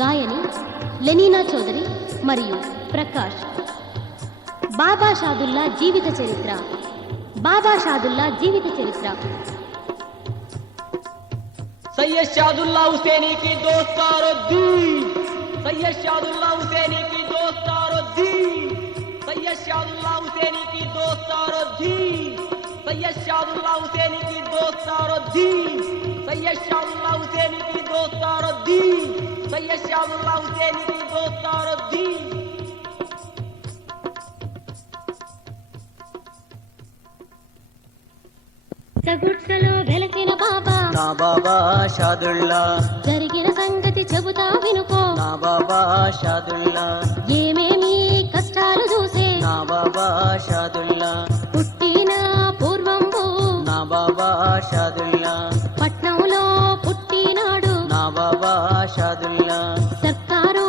గాయని లెనీనా చౌదరి మరియు ప్రకాష్. బాబా షాదుల్లా జీవిత చరిత్ర. బాబా షాదుల్లా జీవిత చరిత్ర. सैयद शादुल्ला हुसैनी की दोस्तारो दी, सैयद शादुल्ला हुसैनी की दोस्तारो दी, सैयद शादुल्ला हुसैनी की दोस्तारो दी, सैयद शादुल्ला हुसैनी की दोस्तारो दी, सैयद शादुल्ला हुसैनी की दोस्तारो दी, सैयद शादुल्ला हुसैनी की दोस्तारो दी. సగుడ్సలో వెలసిన బాబా నా బాబా షాదుల్లా, జరిగిన సంగతి చెబుతా వినుకో. నా బాబా షాదుల్లా, ఏమేమి కష్టాలు చూసే నా బాబా షాదుల్లా, పుట్టిన పూర్వంబు నా బాబా షాదుల్లా, పట్నంలో పుట్టినాడు. నా బాబా షాదుల్లా, సర్కారు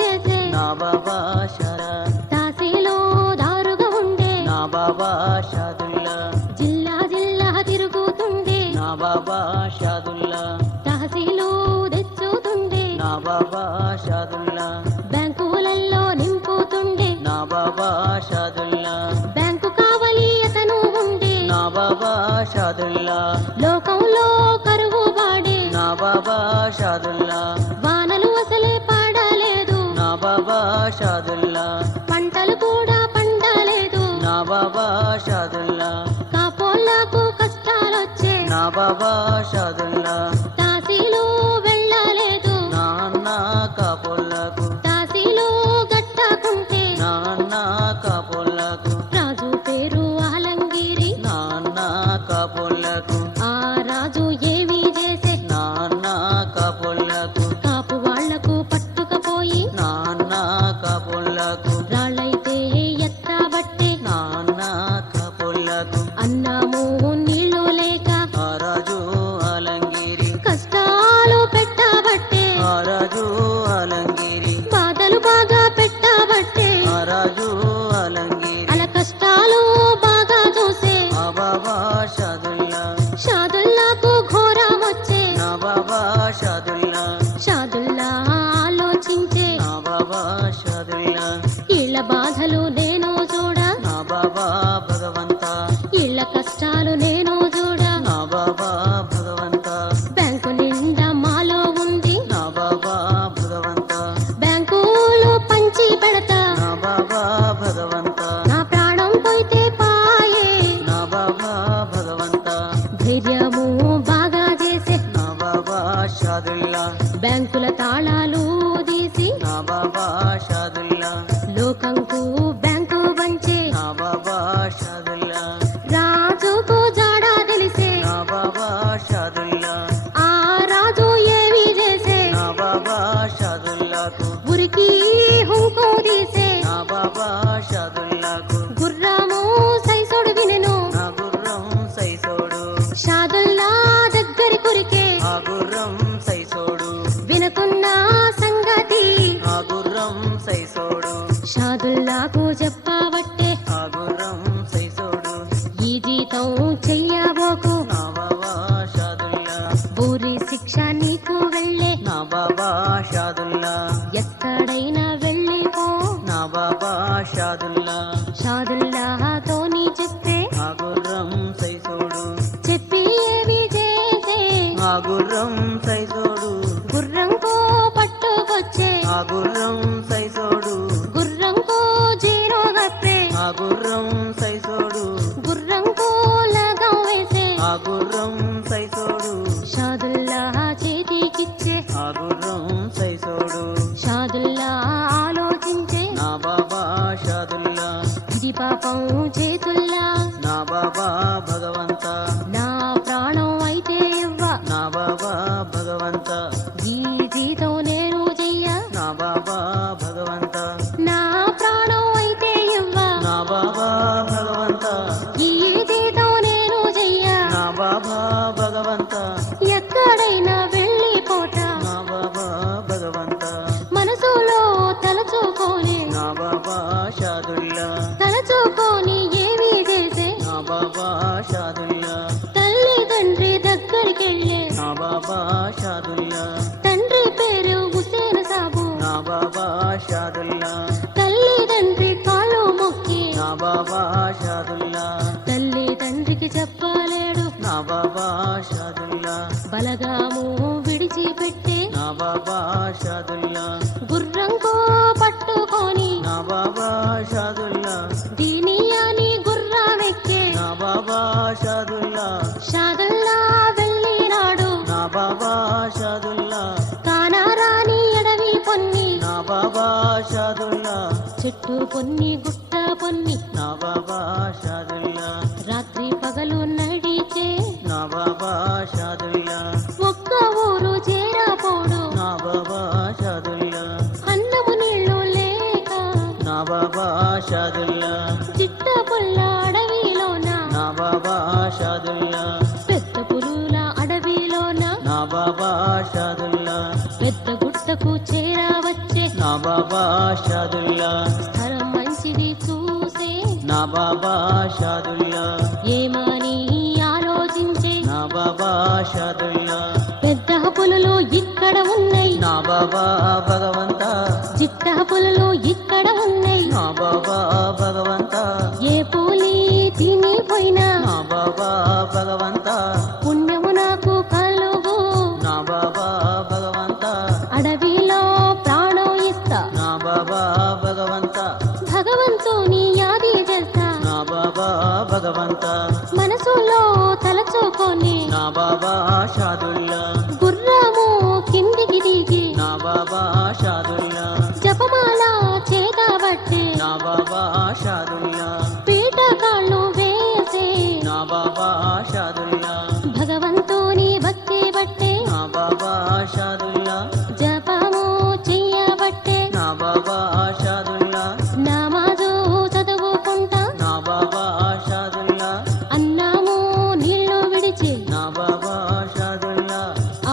చేసే నా బాబా షారా, తాసీలో దారుగా ఉండే. నా బాబా షాదుల్లా, జిల్లా జిల్లా తిరుగుతుండే. నా బాబా షాదుల్లా, తహసీలు తెచ్చుతుండే. నా బాబా షాదుల్లా, బ్యాంకులలో నింపుతుండే. నా బాబా షాదుల్లా, బ్యాంకు కావలి అతను ఉండే. నా బాబా షాదుల్లా, లోకంలో కరువు వాడే. నా బాబా షాదుల్లా, వానలు అసలే పాడలేదు. నా బాబా షాదుల్లా, పంటలు కూడా పండలేదు. నా బాబా షాదుల్లా, కాపోళ్లకు కష్టాలొచ్చే. నా బాబా షాదుల్లా, తాసీలు వెళ్ళలేదు. నాన్న కాపులకు, తాసీలు గట్టకుంటే. నాన్న కాపులకు, రాజు పేరు ఆలంగిరి. నాన్న కాపులకు, ఆ రాజు ఏమి చేసే. నాన్న కాపులకు, కాపు వాళ్లకు పట్టుకపోయి నాన్న కాపులకు, రాళ్ళైతే ఎత్తబట్టే. నాన్న కాపులకు, అన్నము నీళ్లు లేక ఆ రాజు ఆలంగిరి, కష్టాలు పెట్టబట్టే. ఆ రాజు ఆలంగిరి, బాధలు బాగా పెట్టబట్టే. ఆ రాజు ఆలంగిరి, అలా కష్టాలు బాగా చూసే. ఆ బాబా షాదుల్లా, షాదుల్లాకు ఘోరం వచ్చే. నా బాబా షాదుల్లా, షాదుల్లా ఆలోచించే. నా బాబా షాదుల్లా, ఇళ్ళ బాధలు నేను చూడ. నా బాబా భగవంత, ఇళ్ళ కష్టాలు నేను చూడ. నా బాబా భగవంత, బ్యాంకు నిండా మాలో ఉంది. నా బాబా భగవంత, బ్యాంకులు పంచి పెడతా. నా బాబా భగవంత, నా ప్రాణం పోయితే పాయే. నా బాబా భగవంత, ధైర్యము బాగా చేసే. నా బాబా షాదుల్లా, బ్యాంకుల తాళాలు తీసి నా బాబా షాదుల్లా, లోకంకు బ్యాంకు వంచే. నా బాబా షాదుల్లా, రాజుకు జాడా తెలిసే. నా బాబా షాదుల్లా, ఆ రాజు ఏమి చేసే. నా బాబా షాదుల్లాకు, ఉరికి హుంకు తీసే. నా బాబా షాదుల్లాకు, గుర్రము సైసోడు వినెను. నా గుర్రం సైసోడు, షాదుల్లా దగ్గరి కురికే. ఆ గుర్రం సైసోడు, వినుకున్న సంగతి ఆ గుర్రం సైసోడు, షాదుల్లాకు చెప్పబట్టే. ఆ గుర్రం సైసోడు, ఈ జీతం చెయ్యబోకు. నా బాబా షాదుల్లా, ఊరి శిక్ష నీకు వెళ్ళే. నా బాబా షాదుల్లా, ఎక్కడైనా వెళ్ళిపో. నా బాబా షాదుల్లా, షాదుల్లాతోని చెప్పే. ఆ గుర్రం సైసోడు, చెప్పి ఏమి చేసే. ఆ గుర్రం సైసోడు, గుర్రంకో పట్టుకొచ్చే. ఆ గుర్రం సైసోడు, గుర్రంకో జీరో గప్పే. ఆ గుర్రం సైసోడు, గుర్రంకో లగం వేసే. ఆ గుర్రం సైసోడు, షాదుల్లా చేతికిచ్చే. ఆ గుర్రం సైసోడు, షాదుల్లా ఆలోచించే. నా బాబా షాదుల్లా, ఇది పాపం చేతుల్లా. నా బాబా భగవంత, నా ప్రాణం అయితే ఇవ్వ. నా బాబా భగవంత, ఈ జీతం నేను చెయ్య. నా బాబా భగవంత, నా ప్రాణం అయితే ఇవ్వ. నా బాబా భగవంత, ఈ జీతం నేను చెయ్య. నా బాబా భగవంత, ఎక్కడైనా వెళ్ళిపోతా. నా బాబా భగవంత, మనసులో తలచుకొని. నా బాబా షాదుల్లా, తలచుకొని ఏమి చేసే. నా బాబా షాదుల్లా, తల్లి తండ్రి దగ్గరికెళ్ళే. నా బాబా షాదుల్లా, తండ్రి పేరు హుసేన్ సాబ్. బాబా షాదుల్లా గుర్రంకో పట్టుకొని నా బాబా షాదుల్లా దీనియాని గుర్రామెక్కే నా బాబా షాదుల్లా షాదుల్లా వెళ్ళినాడు నా బాబా షాదుల్లా కానారాని అడవి పొన్ని నా బాబా షాదుల్లా చెట్టు పొన్ని గుట్ట పొన్ని నా బాబా షాదుల్లా రాత్రి పగలు నడిచే నా బాబా షాదుల్లా ఒక్క ఊరు చేరాపోడు నా బాబా షాదుల్లా అన్నము నీళ్లు లేక నా బాబా షాదుల్లా చిట్ట పుల్ల అడవిలోన నా బాబా షాదుల్లా పెద్ద పులుల అడవిలోన నా బాబా షాదుల్లా పెద్ద గుట్టకు చేరావచ్చే నా బాబా షాదుల్లా స్థలం మంచిది చూసే నా బాబా షాదుల్లా ఏమని ఆలోచించే నా బాబా షాదుల్లా పెద్ద పులులు ఇక్కడ ఉన్నాయి నా బాబా భగవంత చిట్ట పులులు ఇక్కడ ఉన్నాయి నా బాబా భగవంత ఏ పూలి తినిపోయినా నా బాబా భగవంత పుణ్యము నాకు కలుగు నా బాబా భగవంత అడవిలో ప్రాణం ఇస్తా నా బాబా భగవంత భగవంతుని యాది చేస్తా నా బాబా భగవంత మనసులో తలచుకొని నా బాబా షాదుల్లా గుర్రము కిందికి దిగి నా బాబా షాదుల్లా జపమాల చేతబట్టి నా బాబా షాదుల్లా పీట కాళ్ళు వేసే నా బాబా షాదుల్లా భగవంతుని భక్తి బట్టే నా బాబా షాదుల్లా జపము చెయ్యబట్టే నా బాబా షాదుల్లా నమాజు చదువుకుంటా నా బాబా షాదుల్లా అన్నము నీళ్లు విడిచి నా బాబా షాదుల్లా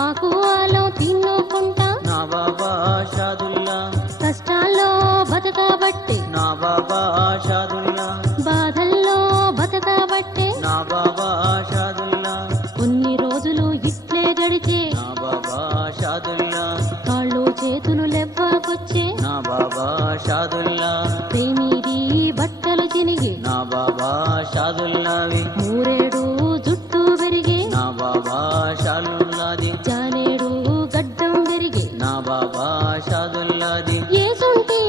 ఆకువాలో తిన్నుకుంటా నా బాబా షాదుల్లా కష్టాల్లో బతకబట్టే నా బాబా షాదుల్లా బాధల్లో బతకబట్టే నా బాబా షాదుల్లా కొన్ని రోజులు ఇట్లే గడిచే నా బాబా షాదుల్లా కాళ్ళు చేతులు లెవ్వకొచ్చే నా బాబా షాదుల్లా ప్రేమిది బట్టలు చినిగి నా బాబా షాదుల్లావి మూరేడు జుట్టు పెరిగి నా బాబా షాదుల్లాది జానేడు గడ్డం పెరిగి నా బాబా షాదుల్లాది ఏసుంటి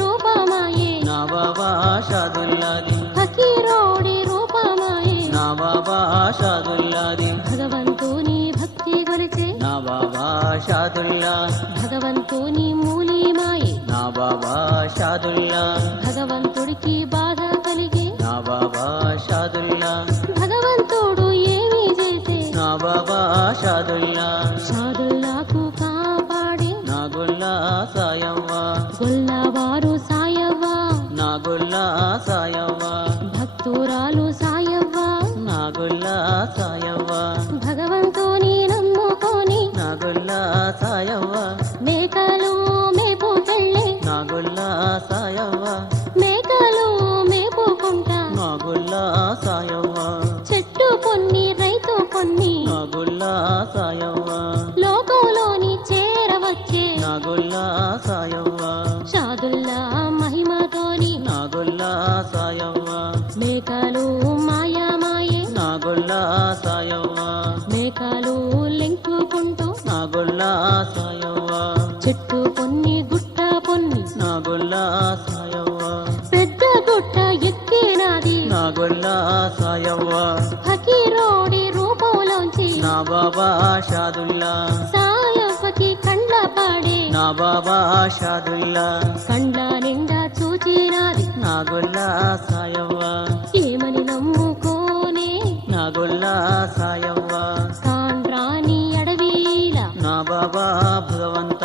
రూపమాయే నా బాబా షాదుల్లాది ఫకీరోడి రూపమాయే నా బాబా షాదుల్లాది భగవంతుని భక్తి కొలిచే నా బాబా షాదుల్లా భగవంతుని మూలిమాయే నా బాబా షాదుల్లా భగవంతుడికి బాధ కలిగే నా బాబా షాదుల్లా భగవంతుడు ఏమి చేసే నా బాబా షాదుల్లా షాదుల్లాకు కాపాడే నా గుల్లా సాయవ్వా గొల్లవారు సాయవ్వా నా గుల్లా సాయవ్వా భక్తురాలు సాయవ్వా నా గుల్లా సాయవ్వా భగవంతుని నమ్ముకొని నా గుల్లా సాయవ్వా మేకలు మేపుకెళ్ళే నా గుల్లా సాయవ్వా మేకలు మేపుకుంటా నా గుల్లా సాయవ్వా చెట్టు పొన్ని రైతు పొన్ని నా గుల్లా సాయవ్వా లోకంలోని చేరవచ్చే నా గుల్లా సాయవ్వా షాదుల్లా మహిమతోని నా గుల్లా సాయవ్వా మేకలు మాయమాయే నా గుల్లా సాయవ్వా మేకలు లెంకుకుంటూ నా గుల్లా సాయవ్వా చెట్టు పొన్ని గుట్ట పొన్ని నా గుల్లా సాయవ్వా పెద్ద గుట్ట ఎక్కినాది నా గుల్లా సాయవ్వా ఫకీరోడి రూపంలోంచి నా బాబా షాదుల్లా సాయవతి కండ్ల పాడే నా బాబా షాదుల్లా కండ్ల నిండా చూచినాది నా గుల్లా సాయవ్వా ఏమని నమ్ముకోనే నా గుల్లా సాయవ్వా కాండ్రాని అడవిలా నా బాబా భగవంత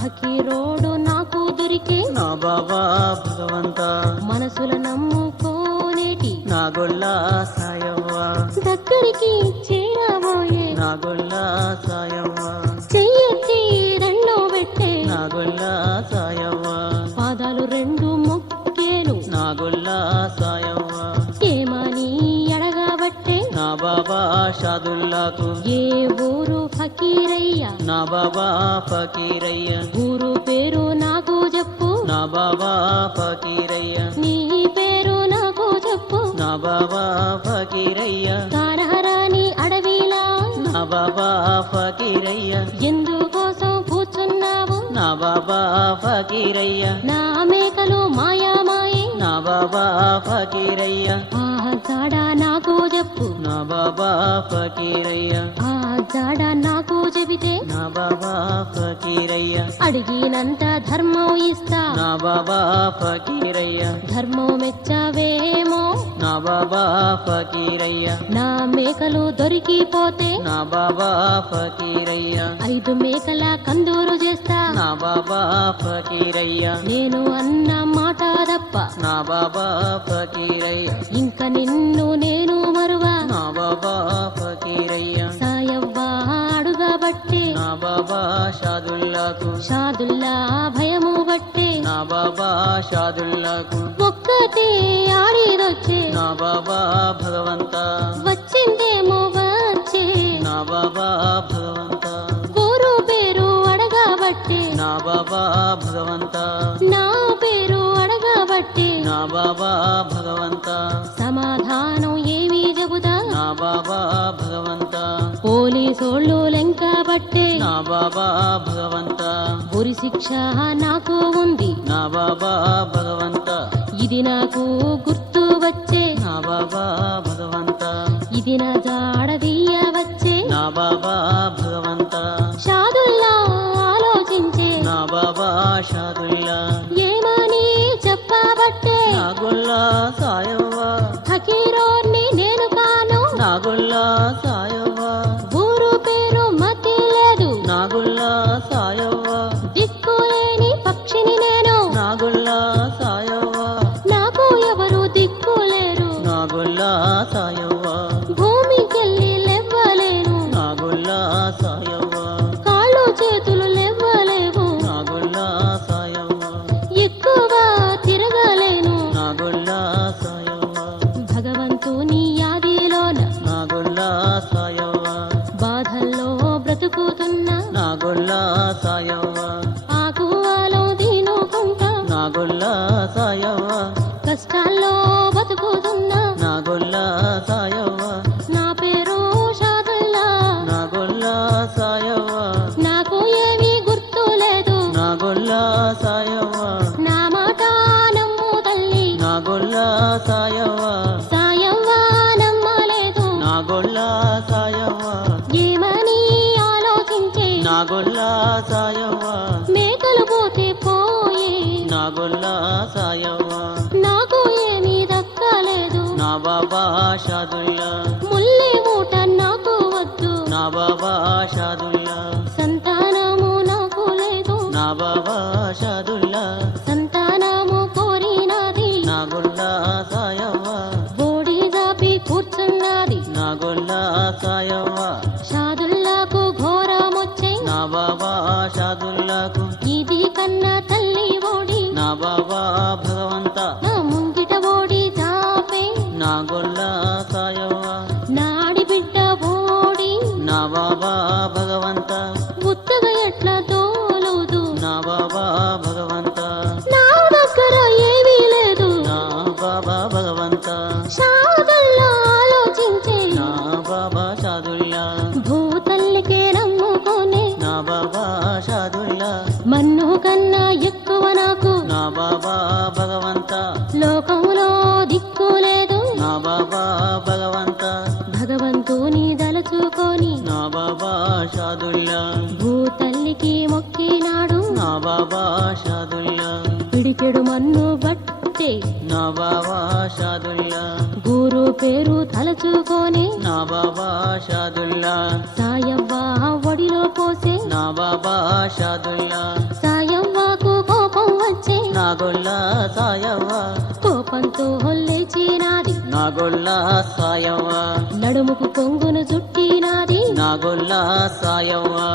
ఫకీరోడు నాకు దొరికే నా బాబా భగవంత మనసుల నమ్ముకోనేటి నా గుల్లా సాయవ్వా దగ్గరికి చేరబోయే నా గుల్లా సాయవ్వా చెయ్యెత్తి రెండో పెట్టే నా గుల్లా సాయవ్వా పాదాలు రెండు మొక్కేను నా గుల్లా సాయవ్వా ఏమని అడగబట్టే నా బాబా షాదుల్లాకు ఏ ఊరు ఫకీరయ్య నా బాబా ఫకీరయ్య ఊరు పేరు నాకు చెప్పు నా బాబా ఫకీరయ్య నీ పేరు నాకు చెప్పు నా బాబా ఫకీరయ్య కానహరాని అడవిలా నా బాబా ఫకీరయ్య ఎందుకోసం కూర్చున్నా బాబా ఫకీరయ్య నా మేకలు మాయామాయే నా బాబా ఫకీరయ్య ఆ జాడ నాకు చెప్పు నా బాబా ఫకీరయ్య ఆ జాడ నాకు చెబితే నా బాబా ఫకీరయ్య అడిగినంత ధర్మం ఇస్తా నా బాబా ఫకీరయ్య ధర్మం మెచ్చవేమో నా బాబా ఫకీరయ్య నా మేకలు దొరికిపోతే నా బాబా ఫకీరయ్య 5 మేకల కందూరు చేస్తా నా బాబా ఫకీరయ్య నేను అన్న మాట తప్ప నా బాబా ఫకీరయ్య ఇంక నిన్ను నేను మరువా నా బాబా ఫకీరయ్య సాయవ్వా అడుగబట్టే నా బాబా షాదుల్లాకు షాదుల్లా భయము బట్టే నా బాబా షాదుల్లాకు ఒక్కటే ఆడిదొచ్చే నా బాబా భగవంత వచ్చిందేమో వచ్చే నా బాబా భగవంత ఊరు పేరు అడగబట్టే నా బాబా భగవంత నా పేరు అడగబట్టే నా బాబా భగవంత సమాధానం ఏమీ చెబుతా నా బాబా భగవంత పోలీసోళ్ళు లెంక పట్టే నా బాబా భగవంత ఉరి శిక్ష నాకు ఉంది నా బాబా భగవంత ఇది నాకు గుర్తు వచ్చే నా బాబా భగవంత ఇది నా జాడదీయ వచ్చే నా బాబా భగవంత షాదుల్లా ఆలోచించే నా బాబా షాదుల్లా ఏమని చెప్పబట్టే నా గుల్లా సాయవ్వా ఫకీరోన్ని నేను కాను నా గుల్లా సాయవ్వా ఊరు పేరు మతి లేదు నా గుల్లా సాయవ్వా దిక్కులేని పక్షిని నేను నా గుల్లా సాయవ్వా నాకు ఎవరు దిక్కులేరు నా గుల్లా సాయవ్వా భూమికెళ్ళి లేవ్వలేను నా గుల్లా సాయవ్వా కాళ్ళు చేతులు లేవ్వలేవు నా గుల్లా సాయవ్వా ఎక్కువ తిరగలేను నా గుల్లా సాయవ్వా భగవంతుని యాదిలోన నా గుల్లా సాయవ్వా బాధల్లో బ్రతుకుతున్నా నా గుల్లా సాయవ్వా ఆకువాలో దీనుకుంటా నా గుల్లా సాయవ్వా కష్టాల్లో బతుకుతున్నా నా గుల్లా సాయవ్వా నా పేరు షాదుల్లా నా గుల్లా సాయవ్వా నాకు ఏమీ గుర్తు లేదు నా గుల్లా సాయవ్వా నా మాట నమ్ము తల్లి నా గుల్లా సాయవ్వా సాయవ్వా నమ్మలేదు నా గుల్లా సాయవ్వా ఏమని ఆలోచించే నా గుల్లా సాయవ్వా మేకలు పోతే పోయే నా గుల్లా సాయవ్వా నాకు ఏమీ దక్కలేదు నా బాబా షాదుల్లా ముల్లి మూట నాకు వద్దు నా బాబా షాదుల్లా సంతానము నాకు లేదు నా బాబా షాదుల్లా సంతానము కోరినది నా గుల్లా సాయవ్వా బోడి జాపి కూర్చున్నది నా గుల్లా సాయవ్వా షాదుల్లాకు ఘోరమొచ్చే నా బాబా షాదుల్లాకు ఇది కన్నా తల్లి ఓడి నా బాబా భగవంత నా ముంగిట ఓడి జాపే నా గుల్లా సాయవ్వా నాడి బిడ్డ ఓడి నా బాబా భగవంత ఉత్తగా ఎట్లా తోలుదు నా బాబా భగవంత నా దగ్గర ఏమీ లేదు నా బాబా భగవంత షాదుల్లా ఆలోచించే నా బాబా షాదుల్లా భూతల్లికే నమ్ముకోనే నా బాబా షాదుల్లా మన్ను కన్నా ఎక్కువ నాకు నా బాబా భగవంత లోకంలో దిక్కు లేదు నా బాబా భగవంత భగవంతుని దలుచుకొని నా బాబా షాదుల్లా భూతల్లికి మొక్కినాడు నా బాబా షాదుల్లా పిడికెడు మన్ను బట్టే నా బాబా షాదుల్లా గురు పేరు తలచుకొని నా బాబా షాదుల్లా సాయవ్వా ఒడిలో పోసే నా బాబా షాదుల్లా సాయవ్వాకు కోపం వచ్చే నా గొల్లా సాయవ్వా కోపంతో లేచినాది నా గొల్లా సాయవ్వా నడుముకు కొంగును చుట్టినాది నా గొల్లా సాయవ్వా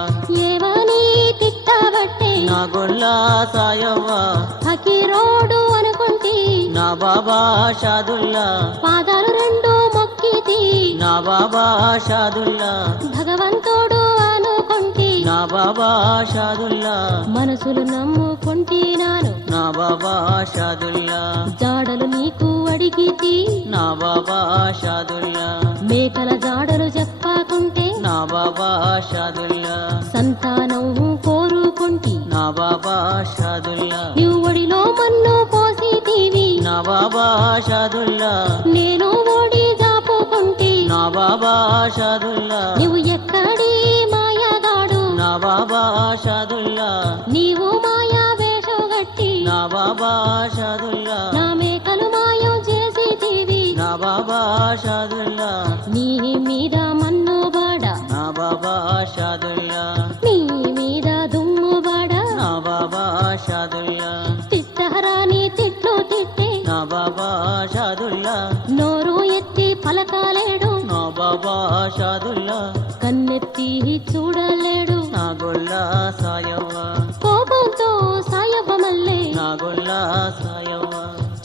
ఏమని తిట్టబట్టే నా గొల్లా సాయవ్వా ఫకీరోడు అనుకుంటి నా బాబా షాదుల్లా పాదాలు రెండు మొక్కితి నా బాబా షాదుల్లా భగవంతుడు అనుకుంటి నా బాబా షాదుల్లా మనసులు నమ్ముకుంటినాను నా బాబా షాదుల్లా జాడలు నీకు అడిగితి నా బాబా షాదుల్లా మేకల జాడలు చెప్పకుంటే నా బాబా షాదుల్లా సంతానం కోరుకుంటి నా నా బాబా షాదుల్లా నీవు ఒడిలో మన్ను పోసితివి నా బాబా షాదుల్లా నేను ఓడి దాపుకుంటే నా బాబా షాదుల్లా నీవు ఎక్కడి మాయగాడు నా బాబా షాదుల్లా నీవు మాయా వేషగట్టి నా బాబా షాదుల్లా నా మేకలు మాయం చేసితివి నా బాబా షాదుల్లా నీ మీద మన్ను బాడ నా బాబా షాదుల్లా నీ మీద దుమ్ము బాడ నా బాబా షాదుల్లా తిట్టహరాని తిట్లు తిట్టే నా బాబా షాదుల్లా నోరు ఎత్తి పలకాలేడు నా బాబా షాదుల్లా కన్నెత్తి చూడలేడు నా గొల్లా సాయవ్వ కోపంతో సాయవ్వ మల్లె నా గొల్లా సాయవ్వ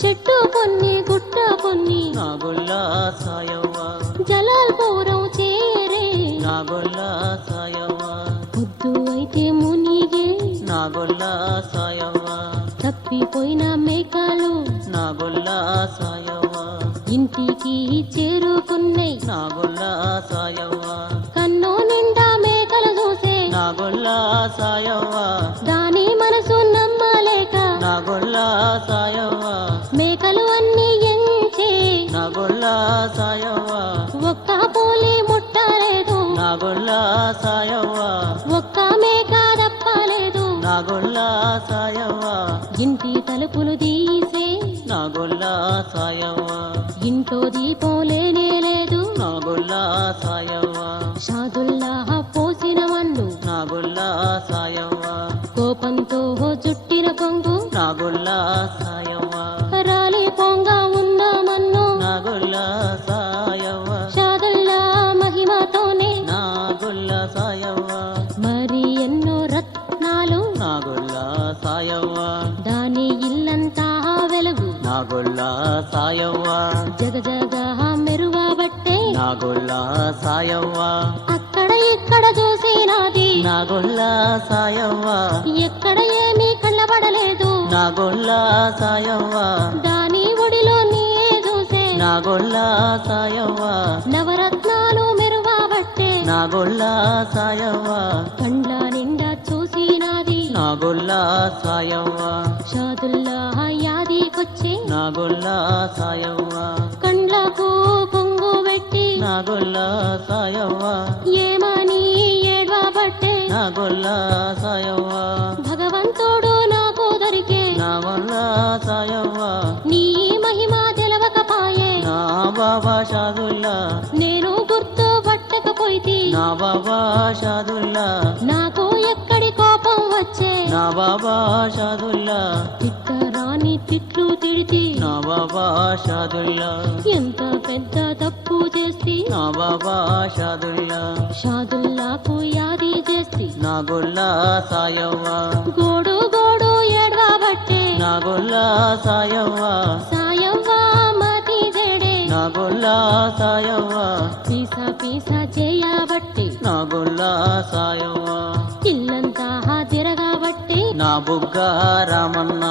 చెట్టు పొన్ని గుట్ట పొన్ని నా గొల్లా సాయవ్వ జలాల్పురం చేరే నా గొల్లా సాయవ్వ పొద్దు అయితే మునిగే నా గొల్లా సాయవ్వ తప్పిపోయిన మేకలు నా గొల్లా సాయవ్వ ఇంటికి చేరుకున్నాయి నా గొల్లా సాయవ్వ కన్ను నిండా మేకలు చూసే నా గొల్లా సాయవ్వ దాని మనసు నమ్మలేక నా గొల్లా సాయవ్వ మేకలు అన్ని ఎంచే నా గొల్లా సాయవ్వ ఒక్క పోలి ముట్టలేదు నా గొల్లా సాయవ్వ ఒక్క మేక తప్పలేదు నా గొల్లా సాయవ్వ ఇంటి తలుపులు తీసే నా గొల్లా సాయవ్వ ఇంట్లో దీపం లేనే లేదు నా గొల్లా సాయవ్వ షాదుల్లా పోసిన మన్ను నా గొల్లా సాయవ్వ కోపంతో జుట్టిన పొంగు నా గొల్లా సాయవ్వ రాలి పొంగ ఉన్న మన్ను నా గొల్లా సాయవ్వ షాదుల్లా మహిమతోనే నా గొల్లా సాయవ్వ మరి ఎన్నో రత్నాలు నా గొల్లా సాయవ్వ దాని ఇల్లంతా వెలుగు నా గొల్లా సాయవ్వ జగజగ మెరువబట్టే నా గొల్లా సాయవ్వ అక్కడ ఇక్కడ చూసినాది నా గొల్లా సాయవ్వ ఎక్కడ ఏమీ కళ్ళబడలేదు నా గొల్లా సాయవ్వ దాని ఒడిలో నీ చూసే నా గొల్లా సాయవ్వ నవరత్నాలు మెరువబట్టే నా గొల్లా సాయవ్వ కండ్ల నిండా చూసినాది నా గొల్లా సాయవ్వ షాదుల్లా యాదికొచ్చే నా గొల్లా సాయవ్వ కండ్లకు పొంగు పెట్టి నా గొల్లా సాయవ్వ ఏమని ఏడ్వబట్టే నా గొల్లా సాయవ్వ భగవంతుడు నాకు దొరికే నా గొల్లా సాయవ్వ నీ మహిమ తెలవకపాయే నా బాబా షాదుల్లా నేను గుర్తు పట్టకపోయితి నా బాబా షాదుల్లా నాకు ఎక్కడి కోపం వచ్చే నా బాబా షాదుల్లా తిట్టరాని తిట్లు తిడితి నా బాబా షాదుల్లా ఎంత పెద్ద తప్పు చేస్తి నా బాబా షాదుల్లా షాదుల్లాకు యాది చేస్తి నా గొల్లా సాయవ్వ గోడు గోడు ఏడ్వబట్టే నా గొల్లా సాయవ్వ సాయవ్వ మతి జడే నా గొల్లా సాయవ్వ పీసా పీసా చేయబట్టే నా గొల్లా సాయవ్వ ఇల్లంతా తిరగబట్టే నా బుగ్గ రామన్న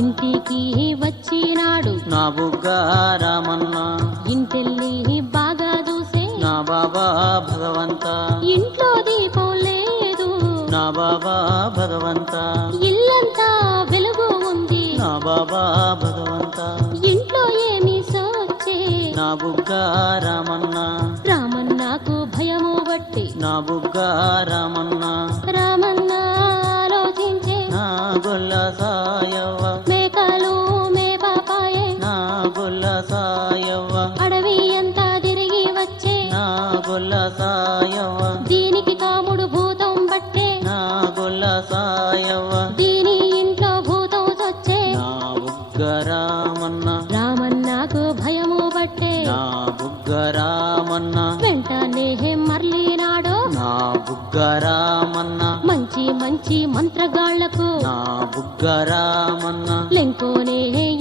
ఇంటికి వచ్చినాడు నా బుగ్గ రామన్న ఇంటెల్లి బాగా చూసే నా బాబా భగవంత ఇంట్లో దీపం లేదు నా బాబా భగవంత ఇల్లంతా వెలుగు ఉంది నా బాబా భగవంత ఇంట్లో ఏమి సోచే నా బుగ్గ రామన్న రామన్నకు భయము బట్టి నా బుగ్గ రామన్న రామన్న ఆలోచించే నా గొల్ల సాయవ్వ మేకలు మేపాపాయే నా గొల్ల సాయవ్వ అడవి అంతా తిరిగి వచ్చే నా గొల్ల సాయవ్వ దీనికి కాముడు భూతం బట్టే నా గొల్ల సాయవ్వ దీని ఇంట్లో భూతం చొచ్చే నా బుగ్గ రామన్న రామన్నకు భయము బట్టే నా బుగ్గ రామన్న వెంటనే మర్లినాడో నా బుగ్గ రామన్న మంచి మంచి మంత్రగాళ్లకు నా బుగ్గ రామన్న లెంకోనే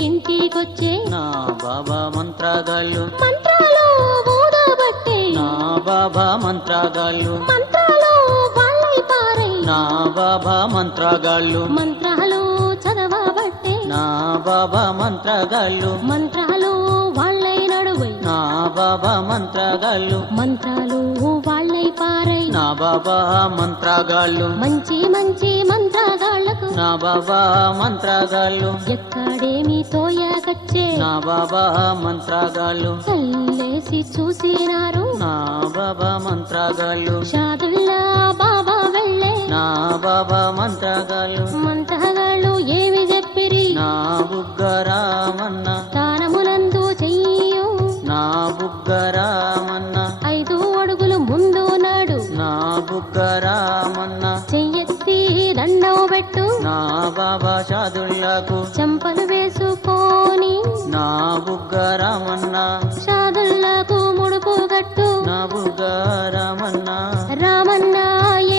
ఇంటికొచ్చే నా బాబా మంత్రగాళ్ళు మంత్రాలు ఊదబట్టే నా బాబా మంత్రగాళ్ళు మంత్రాలు వాళ్ళై పారే నా బాబా మంత్రగాళ్ళు మంత్రాలు చదవబట్టే నా బాబా మంత్రగాళ్ళు మంత్రాలు వాళ్ళై నడువై నా బాబా మంత్రగాళ్ళు మంత్రాలు వాళ్ళై వాళ్ళై పారై నా బాబా మంత్రగాళ్ళు మంచి మంచి మంత్రగాళ్లకు నా బాబా మంత్రగాళ్ళు ఎక్కడేమి తోయకచ్చే నా బాబా మంత్రగాళ్ళు కల్లేసి చూసినారు నా బాబా మంత్రగాళ్ళు షాదుల్లా బాబా వెళ్ళే నా బాబా మంత్రగాళ్ళు మంత్రగాళ్ళు ఏమి చెప్పిరి నా బుగ్గరామన్న స్థానమునందు చెయ్యు నా బుగ్గరామన్న 5 అడుగులు ముందు నాడు నా బుగ్గరామన్న చెయ్యెత్తి దండం పెట్టు నా బాబా షాదుల్లాకు చెంపలు వేసుకొని నా బుగ్గరామన్న షాదుల్లాకు ముడుపు గట్టు నా బుగ్గరామన్న రామన్న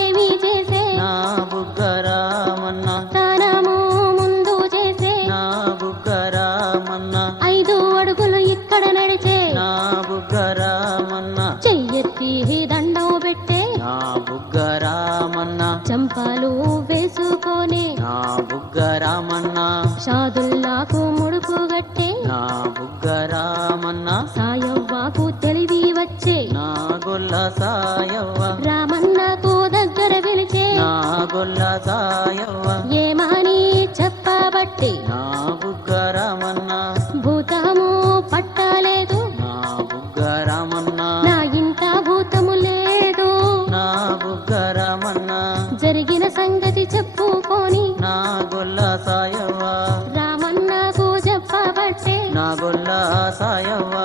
ఏమి చేసే నా బుగ్గరామన్న స్థానము ముందు చేసే నా బుగ్గరామన్న 5 అడుగులు ఇక్కడ నడిచే నా బుగ్గరామన్న చెయ్యెత్తి దండం పెట్టే నా బుగ్గరామన్న చెంపలు వేసుకొని నా బుగ్గరామన్న షాదుల్లాకు ముడుపు గట్టే నా బుగ్గరామన్న సాయవ్వాకు తెలివి వచ్చే నా గొల్ల సాయవ్వ రామన్నకు దగ్గర పిలిచే నా గొల్ల సాయవ్వ ఏమని చెప్పబట్టి నా బుగ్గరామన్న భూతము పట్టలేదు నా బుగ్గరామన్న నా ఇంట భూతము లేదు నా బుగ్గరామన్న జరిగిన సంగతి చెప్పుకొని నా గొల్ల సాయవ్వ రామన్నకు చెప్పబట్టే నా గొల్ల సాయవ్వ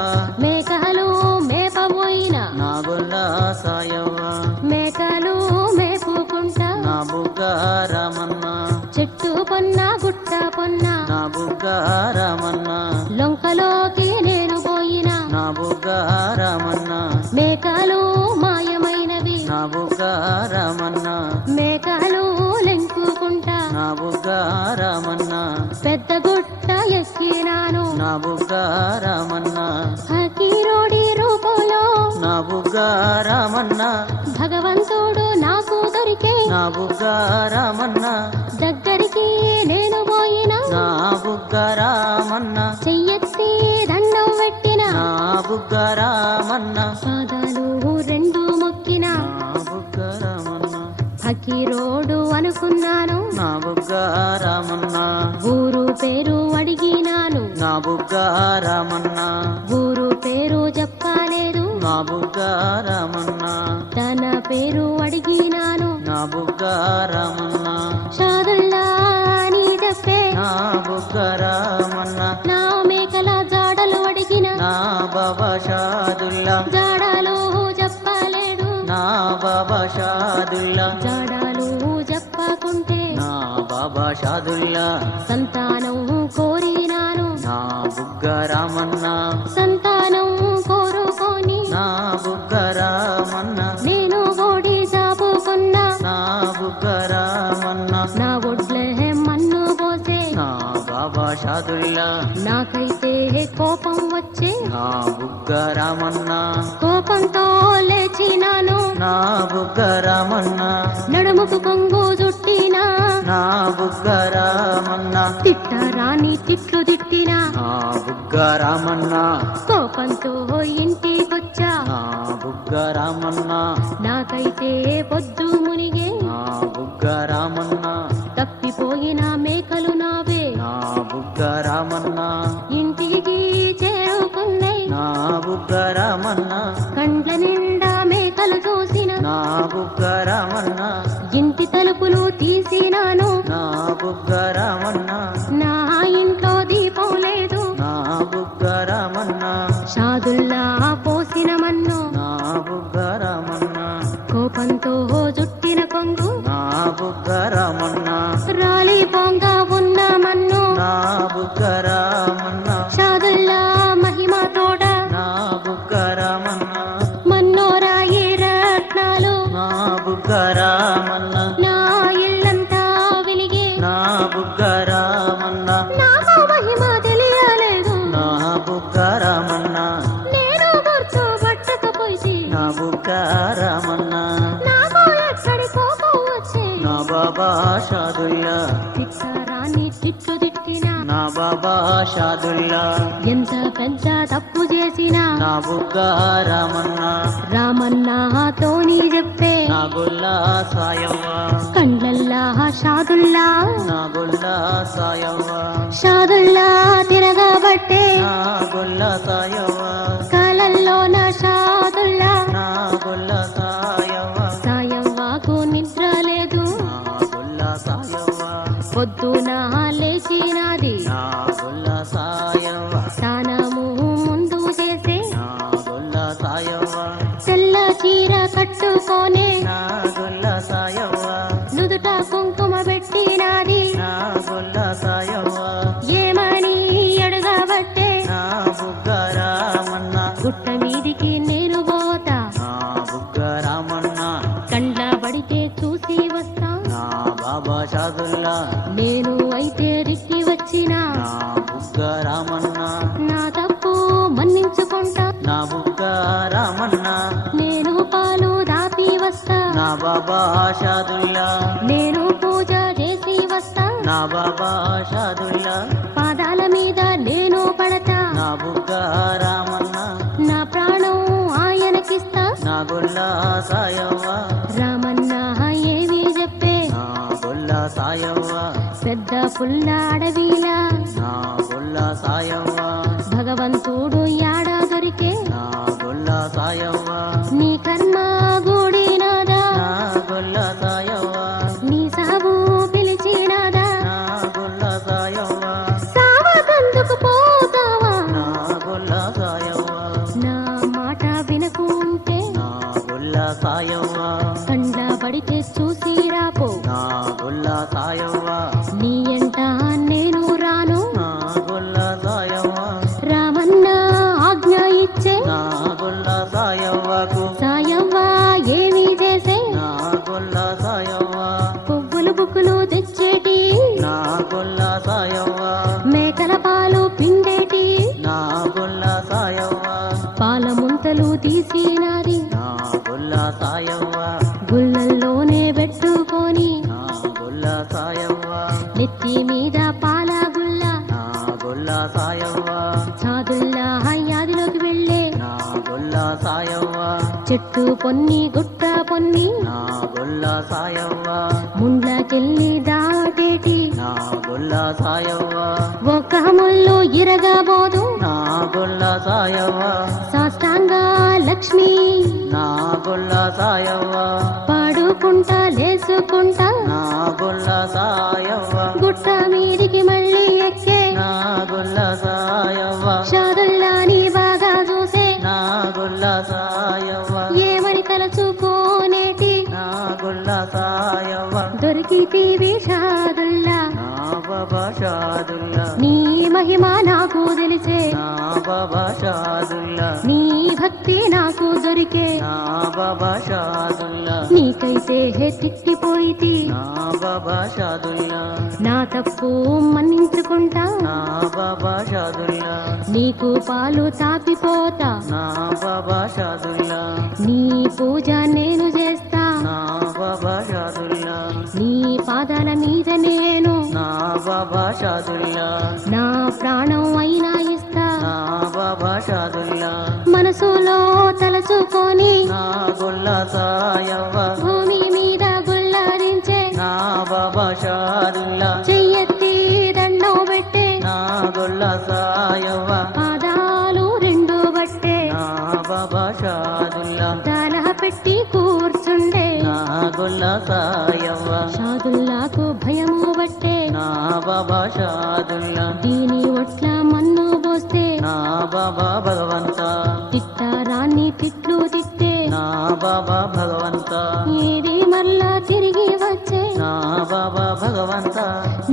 మేకలు మేపబోయిన నా గొల్ల సాయవ్వ మేకలు మేపుకుంటా నా బుగ్గరామన్న చెట్టు పొన్న గుట్ట పొన్న నా బుగ్గరామన్న లొంకలోకి నేను పోయిన నా బుగ్గరామన్న మేకలు మాయమైనవి నా బుగ్గరామన్న మేకలు లెంకుకుంటా నా బుగ్గరామన్న పెద్ద గుట్ట ఎక్కినాను నా బుగ్గరామన్న హకీరోడి రూపంలో నా బుగ్గరామన్న భగవంతుడు నాకు దొరికే నా బుగ్గరామన్న దగ్గరికి నేను పోయిన నా బుగ్గరామన్న చెయ్యెత్తి దండం పెట్టిన నా బుగ్గరామన్న పాదాలు 2 మొక్కిన నా బుగ్గరామన్న హకీరోడు అనుకున్నాను నా బుగ్గరామన్న ఊరు పేరు అడిగినాను నా బుగ్గరామన్న ఊరు పేరు చెప్పలేదు నా బుగ్గరామన్న తన పేరు అడిగినాను నా బుగ్గరామన్న షాదుల్లా అని చెప్పే నా బుగ్గరామన్న నా మేకల జాడలు అడిగిన నా బాబా షాదుల్లా జాడలు చెప్పలేడు నా బాబా షాదుల్లా జాడలు చెప్పకుంటే నా బాబా షాదుల్లా సంతానం కోరినాను నా బుగ్గరామన్న సంతానం కోరుకొని నా బుగ్గరామన్న నేను ఓడి జాపుకున్నా నా బుగ్గరామన్న నా ఒడ్లే మన్ను పోసే నా బాబా షాదుల్లా నాకైతే కోపం వచ్చే నా బుగ్గరామన్న కోపంతో లేచినాను నా బుగ్గరామన్న నడుముకు కొంగు జుట్టినా నా బుగ్గరామన్న తిట్టరాని తిట్లు తిట్టినా నా బుగ్గరామన్న కోపంతో ఇంటికొచ్చా నా బుగ్గరామన్న నాకైతే పొద్దు మునిగే నా బుగ్గరామన్న తప్పిపోయిన మేకలు నావే నా బుగ్గరామన్న ఇంటికి చేరుకున్నాయి నా బుగ్గరామన్న కండ్ల నిండా మేకలు చూసిన నా బుగ్గరామన్న ఇంటి తలుపులు తీసినాను నా బుగ్గరామన్న నా ఇంట్లో దీపం లేదు నా బుగ్గరామన్న షాదుల్లా పోసిన మన్ను నా బుగ్గరామన్న కోపంతో జుట్టిన కొంగు నా బుగ్గరామన్న రాలి పొంగ ఉన్న మన్ను నా బుగ్గరామన్న షాదుల్లా మహిమ తోడ నా బుగ్గరామన్న మన్నో రాయి రత్నాలు నా బుగ్గరామన్న నా ఇల్లంతా వెలిగి నా బుగ్గరామన్న నాకు మహిమ తెలియలేదు నా బుగ్గరామన్న నేను గుర్తు పట్టకపోయి నా బుగ్గరామన్న నాకు ఎక్కడి కోపం వచ్చే నా బాబా షాదుల్లా తిట్టరాని తిట్టు తిట్టినా నా బాబా షాదుల్లా ఎంత పెద్ద తప్పు చేసి చూసిన నా బుగ్గ రామన్న రామన్నతోని చెప్పే నా గొల్ల సాయవ్వ కండ్లల్లా షాదుల్లా నా గొల్ల సాయవ్వ షాదుల్లా తిరగబట్టే నా గొల్ల సాయవ్వ కాలల్లోన షాదుల్లా నా గొల్ల సాయవ్వ సాయవ్వకు నిద్ర లేదు నా గొల్ల సాయవ్వ పొద్దున లేచినాది నా గొల్ల సాయవ్వ స్నానము ముందు చేసే నా గొల్ల సాయవ్వ తెల్ల చీర కట్టుకోనే నా గొల్ల సాయవ్వ నుదుట కుంకుమ పెట్టినాది నా గొల్ల సాయవ్వ ఏమని అడగబట్టే నా బుగ్గ రామన్న గుట్ట మీదికి నేను పోతా నా బుగ్గ రామన్న కండ్ల పడితే చూసి వస్తా నా బాబా షాదుల్లా నేను అయితే రిక్కి వచ్చినా నా బుగ్గ రామన్న నా తప్పు మన్నించుకుంటా నా బుగ్గ రామన్న నేను పాలు దాపి వస్తా నా బాబా షాదుల్లా నేను పూజ చేసి వస్తా నా బాబా షాదుల్లా పాదాల మీద నేను పడతా నా బుగ్గ రామన్న నా ప్రాణం ఆయనకిస్తా నా గొల్ల సాయవ్వ రామన్న ఏమి చెప్పే నా గొల్ల సాయవ్వ పెద్ద పుల్ల అడవిలా నా గొల్ల సాయవ్వ భగవంతుడు యాడా దొరికే నా గొల్ల సాయవ్వ నీ కర్మ గూడినాదా నా గొల్ల సాయవ్వ నీ సాగు పిలిచినాదా నా గొల్ల సాయవ్వ సావకందుకు పోతావా నా గొల్ల సాయవ్వ నా మాట వినకుంటే నా గొల్ల సాయవ్వ కండ్ల పడితే చూసి రాపో నా గొల్ల సాయవ్వ నీ ఎంట నేను రాను నా గొల్ల సాయవ్వ రామన్న ఆజ్ఞ ఇచ్చే నా గొల్ల సాయవ్వకు సాయవ్వ ఏమి చేసే నా గొల్ల సాయవ్వ పువ్వులు బుక్కులు తెచ్చేటి నా గొల్ల సాయవ్వ మేకల పాలు పిండేటి నా గొల్ల సాయవ్వ పాల ముంతలు తీసినాది నా గొల్ల సాయవ్వ గుళ్ళల్లోనే పెట్టుకొని నా గొల్ల సాయవ్వ నెత్తి మీద పాల గుల్ల నా గొల్ల సాయవ్వ సాదుల్లా యాదిలోకి వెళ్ళే నా గొల్ల సాయవ్వ చెట్టు పొన్ని గుట్ట పొన్ని నా గొల్ల సాయవ్వ ముండ్లకెళ్ళి దాటేటి నా గొల్ల సాయవ్వ ఒక ముళ్ళు ఇరగబోదు నా గొల్ల సాయవ్వ సాష్టాంగ లక్ష్మి నా గొల్ల సాయవ్వ పాడుకుంటా లేసుకుంటా నా గొల్ల సాయవ్వ గుట్ట మీదికి మళ్ళీ ఎక్కే నా గొల్ల సాయవ్వ షాదుల్లాని బాగా చూసే నా గొల్ల సాయవ్వ ఏమని తలచుకోనేటి నా గొల్ల సాయవ్వ దొరికితీవి షాదుల్లా నా బాబా షాదుల్లా నీ మహిమ నాకు తెలిసే నా బాబా షాదుల్లా నీ భక్తి నాకు దొరికే నా బాబా షాదుల్లా నీకైతే తిట్టిపోయితి నా బాబా షాదుల్లా నా తప్పు మన్నించుకుంటా నా బాబా షాదుల్లా నీకు పాలు తాపిపోతా నా బాబా షాదుల్లా నీ పూజ నేను చేస్తా నా బాబా షాదుల్లా నీ పాదాల మీద నేను నా బాబా షాదుల్లా నా ప్రాణం అయినా ఇస్తా నా బాబా షాదుల్లా మనసులో తలచుకొని నా గొల్ల సాయవ్వ భూమి మీద గుల్లారించే నా బాబా షాదుల్లా చెయ్యెత్తి దండం పెట్టే నా గొల్ల సాయవ్వ పాదాలు రెండు బట్టే నా బాబా షాదుల్లా తల పెట్టి కూర్చుండే నా గొల్ల సాయవ్వ షాదుల్లాకు భయము బట్టే నా బాబా షాదుల్లా దీని ఒట్ల మన్ను పోస్తే నా బాబా భగవంత తిట్టారాన్ని తిట్లు తిట్టే నా బాబా భగవంత ఇది మరలా తిరిగి వచ్చే నా బాబా భగవంత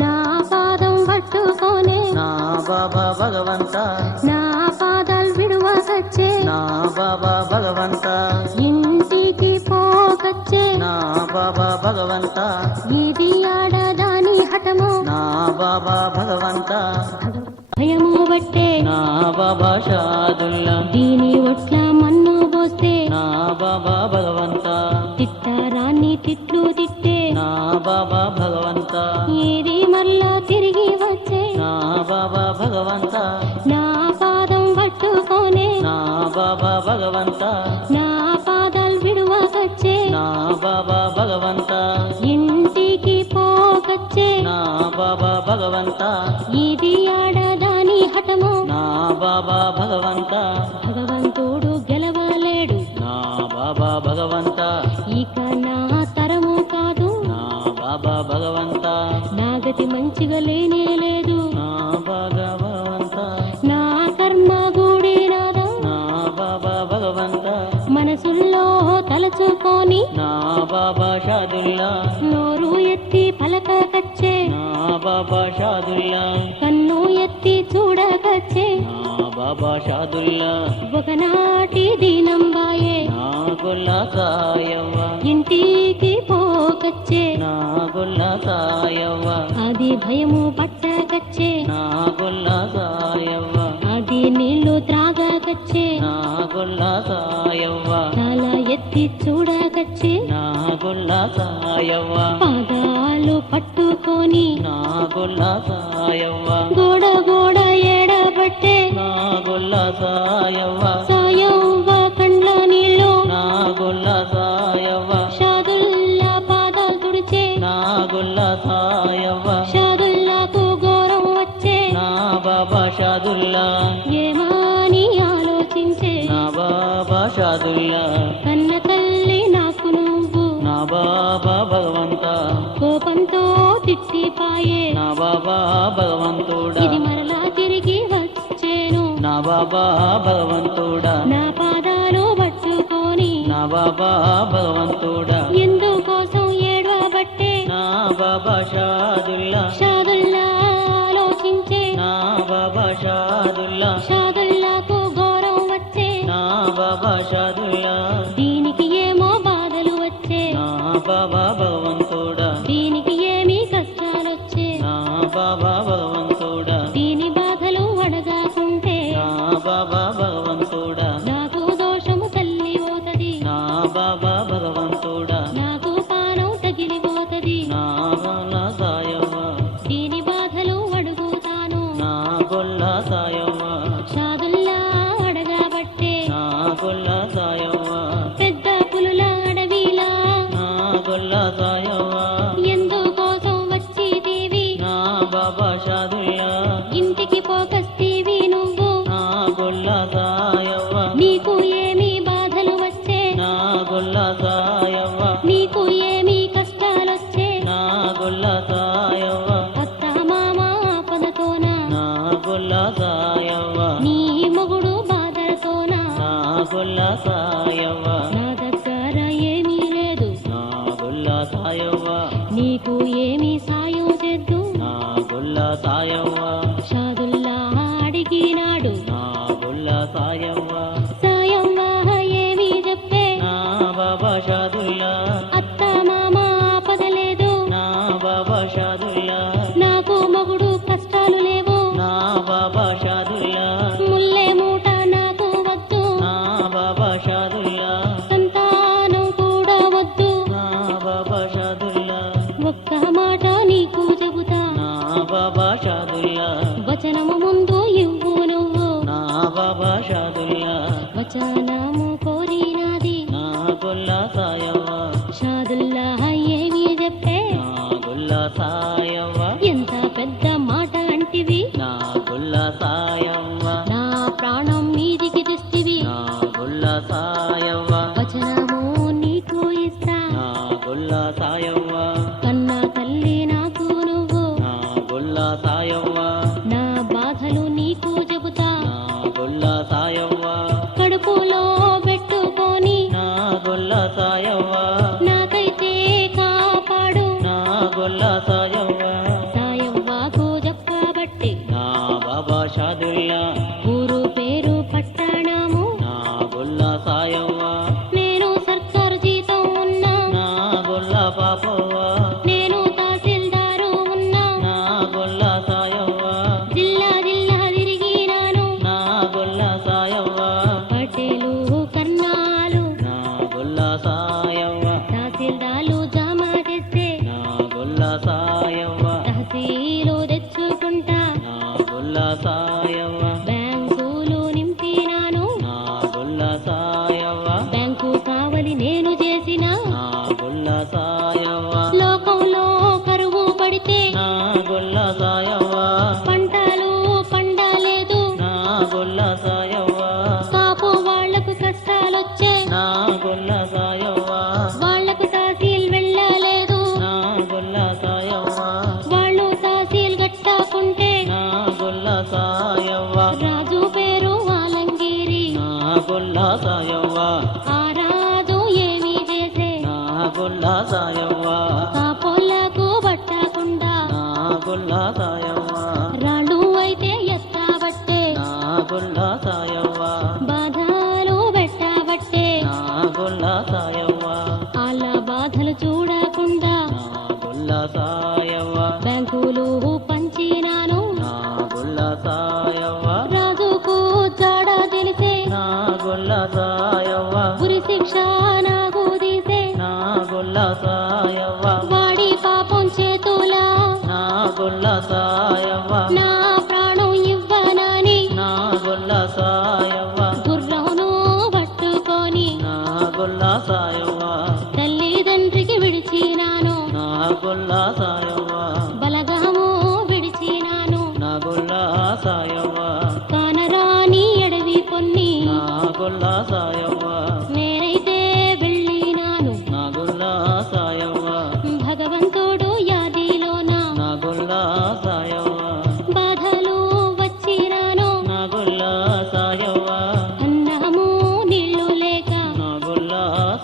నా పాదం పట్టుకోనే నా బాబా భగవంత నా పాదాలు విడువకచ్చే నా బాబా భగవంత ఇంటికి పోకచ్చే నా బాబా భగవంత ఇది ఆడదాని హఠము నా బాబా భగవంత భయము బట్టే నా బాబా షాదుల్లా దీని ఒట్ల మన్ను పోస్తే నా బాబా భగవంత తిట్టారాన్ని తిట్లు తిట్టే నా బాబా భగవంత ఇది మరలా తిరిగి వచ్చే నా బాబా భగవంత నా పాదం పట్టుకోనే నా భగవంత ఇది ఆడదాని హఠము నా బాబా భగవంత భగవంతుడు గెలవలేడు నా బాబా భగవంత ఇక నా తరము కాదు నా బాబా భగవంత నా గతి మంచిగా లేనే లేదు నా భగవంత నా కర్మ గూడినాదా నా బాబా భగవంత మనసుల్లో తలచుకొని నా బాబా షాదుల్లా నోరు ఎత్తి పలకకచ్చే నా బాబా షాదుల్లా కన్ను ఎత్తి చూడకచ్చే నా బాబా షాదుల్లా ఒకనాటి దీనంబాయే నా గొల్ల సాయవ్వ ఇంటికి పోకచ్చే నా గొల్ల సాయవ్వ అది భయము పట్టకచ్చే నా గొల్ల సాయవ్వ అది నీళ్లు త్రాగకచ్చే నా గొల్ల సాయవ్వ తల ఎత్తి చూడకచ్చే నా గొల్ల సాయవ్వ పాదాలు పట్టుకొని నా గొల్ల సాయవ్వ గోడ గోడ ఏడబట్టే నా గొల్ల సాయవ్వ సాయవ్వ కండ్ల నీళ్ళు నా గొల్ల సాయవ్వ షాదుల్లా పాదాలు తుడిచే నా గొల్ల సాయవ్వ షాదుల్లాకు ఘోరం వచ్చే నా బాబా షాదుల్లా ఏమాని ఆలోచించే నా బాబా షాదుల్లా కన్న తల్లి నాకు నువ్వు నా బాబా భగవంత కోపంతో తిట్టిపాయే నా బాబా భగవంతుడా ఇది మరలా తిరిగి వచ్చేను నా బాబా భగవంతుడా నా పాదాలు పట్టుకొని నా బాబా భగవంతుడా ఎందుకోసం ఏడవబట్టే నా బాబా షాదుల్లా షాదుల్లా ఆలోచించే నా బాబా షాదుల్లా షాదుల్లాకు ఘోరం వచ్చే నా బాబా షాదుల్లా దీనికి ఏమో బాధలు వచ్చే నా బాబా భగవంతుడా దీనికి ఏమీ కష్టాలొచ్చే నా బాబా భగవంతుడా దీని బాధలు అడగాకుంటే నా బాబా భగవంతుడా నాకు దోషము తల్లి పోతది నా బాబా భగవంతుడా నాకు పానం తగిలిపోతది నా గొల్ల సాయవ్వ దీని బాధలు అడుగుతాను నా గొల్ల సాయవ్వ షాదుల్లా అడగబట్టే నా గొల్ల సాయవ్వ పెద్ద పులుల అడవిలా నా గొల్ల సాయవ్వ ఎందుకోసం వచ్చితీవి నా బాబా షాదుల్లా ఇంటికి పోకస్తీవి నువ్వు నా గొల్ల సాయవ్వ నీకు ఏమి బాధలు వచ్చే నా గొల్ల సాయవ్వ నీకు ఏమి కష్టాలొచ్చే నా గొల్ల సాయవ్వ అత్త మామ ఆపదతోనా నా గొల్ల సాయవ్వ నీ మొగుడు బాధలతోనా నా గొల్ల సాయవ్వ నా దగ్గర ఏమీ లేదు నా గొల్ల సాయవ్వ నీకు ఏమి సాయం చేద్దు నా గొల్ల సాయవ్వ షాదుల్లా అడిగినాడు నా గొల్ల సాయవ్వ సాయంగా ఏమి చెప్పే నా బాబా షాదుల్లా అత్త మామ ఆపదలేదు నా బాబా షాదుల్లా నాకు మొగుడు కష్టాలు లేవు నా బాబా షాదుల్లా ముల్లె మూట నాకు వద్దు నా బాబా షాదుల్లా సంతానం కూడా వద్దు నా బాబా షాదుల్లా ఒక్క మాట నీకు చెబుతా నా బాబా షాదుల్లా వచనము ముందు ఇవ్వు నువ్వు నా బాబా షాదుల్లా వచనము కోరినది నా గొల్ల సాయవ్వ షాదుల్లా ఏమి చెప్పే నా గొల్ల సాయవ్వ ఎంత పెద్ద మాట అంటివి నా గొల్ల సాయవ్వ నా ప్రాణం మీదికి తెస్తివి నా గొల్ల సాయవ్వ వచనము నీకు ఇస్తా నా గొల్ల సాయవ్వ కన్న తల్లి నాకు నువ్వు నా గొల్ల సాయవ్వ నా బాధలు నీకు చెబుతా నా గొల్ల సాయవ్వ కడుపులో పెట్టుకొని నా గొల్ల సాయవ్వ నాకైతే కాపాడు నా గొల్ల సాయవ్వ సాయవ్వాకు చెప్పబట్టి నా బాబా షాదుల్లా ఊరు పేరు పట్టణము నా గొల్ల సాయవ్వ నేను సర్కారు జీతం ఉన్నా నా గొల్ల పాపవ్వ నేను తహసీల్దారు ఉన్నా నా గొల్ల సాయవ్వ జిల్లా జిల్లా తిరిగినాను నా గొల్ల సాయవ్వ పటేలు కర్మాలు నా గొల్ల సాయవ్వ తహసీల్దార్లు జమ చేస్తే నా గొల్ల సాయవ్వ తహసీలు తెచ్చుకుంటా నా గొల్ల సాయవ్వ బ్యాంకులు నింపినాను నా గొల్ల సాయవ్వ బ్యాంకు కావలి నేను చేసిన నా గొల్ల సాయవ్వ లోకంలో కరువు పడితే నా గొల్ల సాయవ్వ సాయవ్వ నా ప్రాణం ఇవ్వనని నా గొల్ల సాయవ్వ గుర్రమును పట్టుకొని నా గొల్ల సాయవ్వ తల్లిదండ్రికి విడిచినాను నా గొల్ల సాయవ్వ బలగము విడిచినాను నా గొల్ల సాయవ్వ కానరాని అడవి కొన్ని నా గొల్ల సాయవ్వ నేనైతే వెళ్ళినాను నా గొల్ల సాయవ్వ భగవంతుడు యాదిలోన నా గొల్ల సాయవ్వ బాధలు వచ్చినాను నా గొల్ల సాయవ్వ అన్నము నీళ్లు లేక నా గొల్ల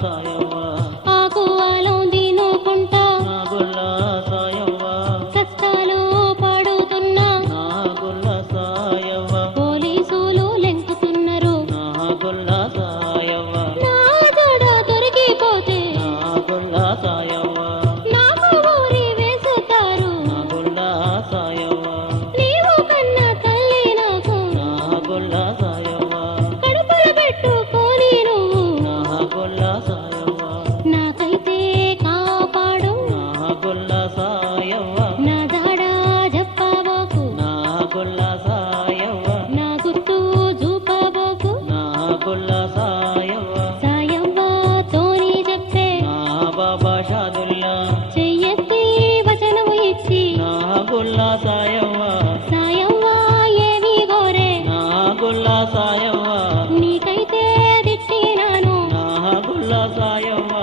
సాయవ్వ ఆకువాలం దీనుకుంటా నా గొల్ల సాయవ్వ కష్టాలు పడుతున్నా నా గొల్ల సాయవ్వ పోలీసులు లెంకుతున్నారు నా గొల్ల సాయవ్వ నా జడ దొరికిపోతే నా గొల్ల సాయవ్వ నాకు ఊరి వేసుతారు నా గొల్ల సాయవ్వ నీవు కన్న తల్లి నాకు నా గొల్ల సాయవ్వ కడుపులు పెట్టుకొని నువ్వు నా గొల్ల సాయవ్వ నాకైతే కాపాడు నా గొల్ల సాయవ్వ నా జాడ చెప్పబోకు నా గొల్ల సాయవ్వ నా గుర్తు చూపబోకు నా గొల్ల సాయవ్వ సాయవ్వ తోని చెప్పే నా బాబా షాదుల్లా చెయ్యెత్తి వచనము ఇచ్చి నా గొల్ల సాయవ్వ సాయవ్వ ఏమి గోరే నా గొల్ల సాయవ్వ నీకైతే తిట్టినాను నా గొల్ల సాయవ్వ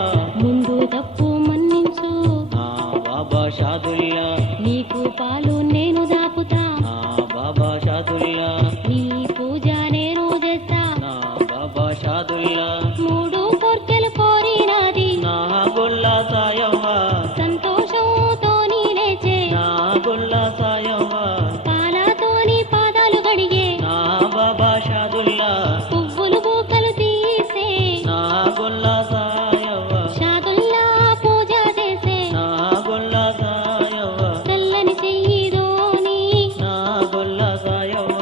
ముందు తప్పు మన్నించు నా బాబా షాదుల్లా నీకు పాలు నేను దాపుతా నా బాబా షాదుల్లా నీ పూజ నేను చేస్తా నా బాబా షాదుల్లా మూడు కోర్కెలు కోరినాది నా గొల్ల సాయవ్వ సంతోషంతోని లేచే నా గొల్ల సాయవ్వ పాలతోని పాదాలు కడిగే నా బాబా షాదుల్లా పువ్వులు బూకలు తీసే నా గొల్ల సాయవ్వ షాదుల్లా పూజ చేసే నా గొల్ల సాయవ్వ తెల్లని చెయ్యిదోని నా గొల్ల సాయవ్వ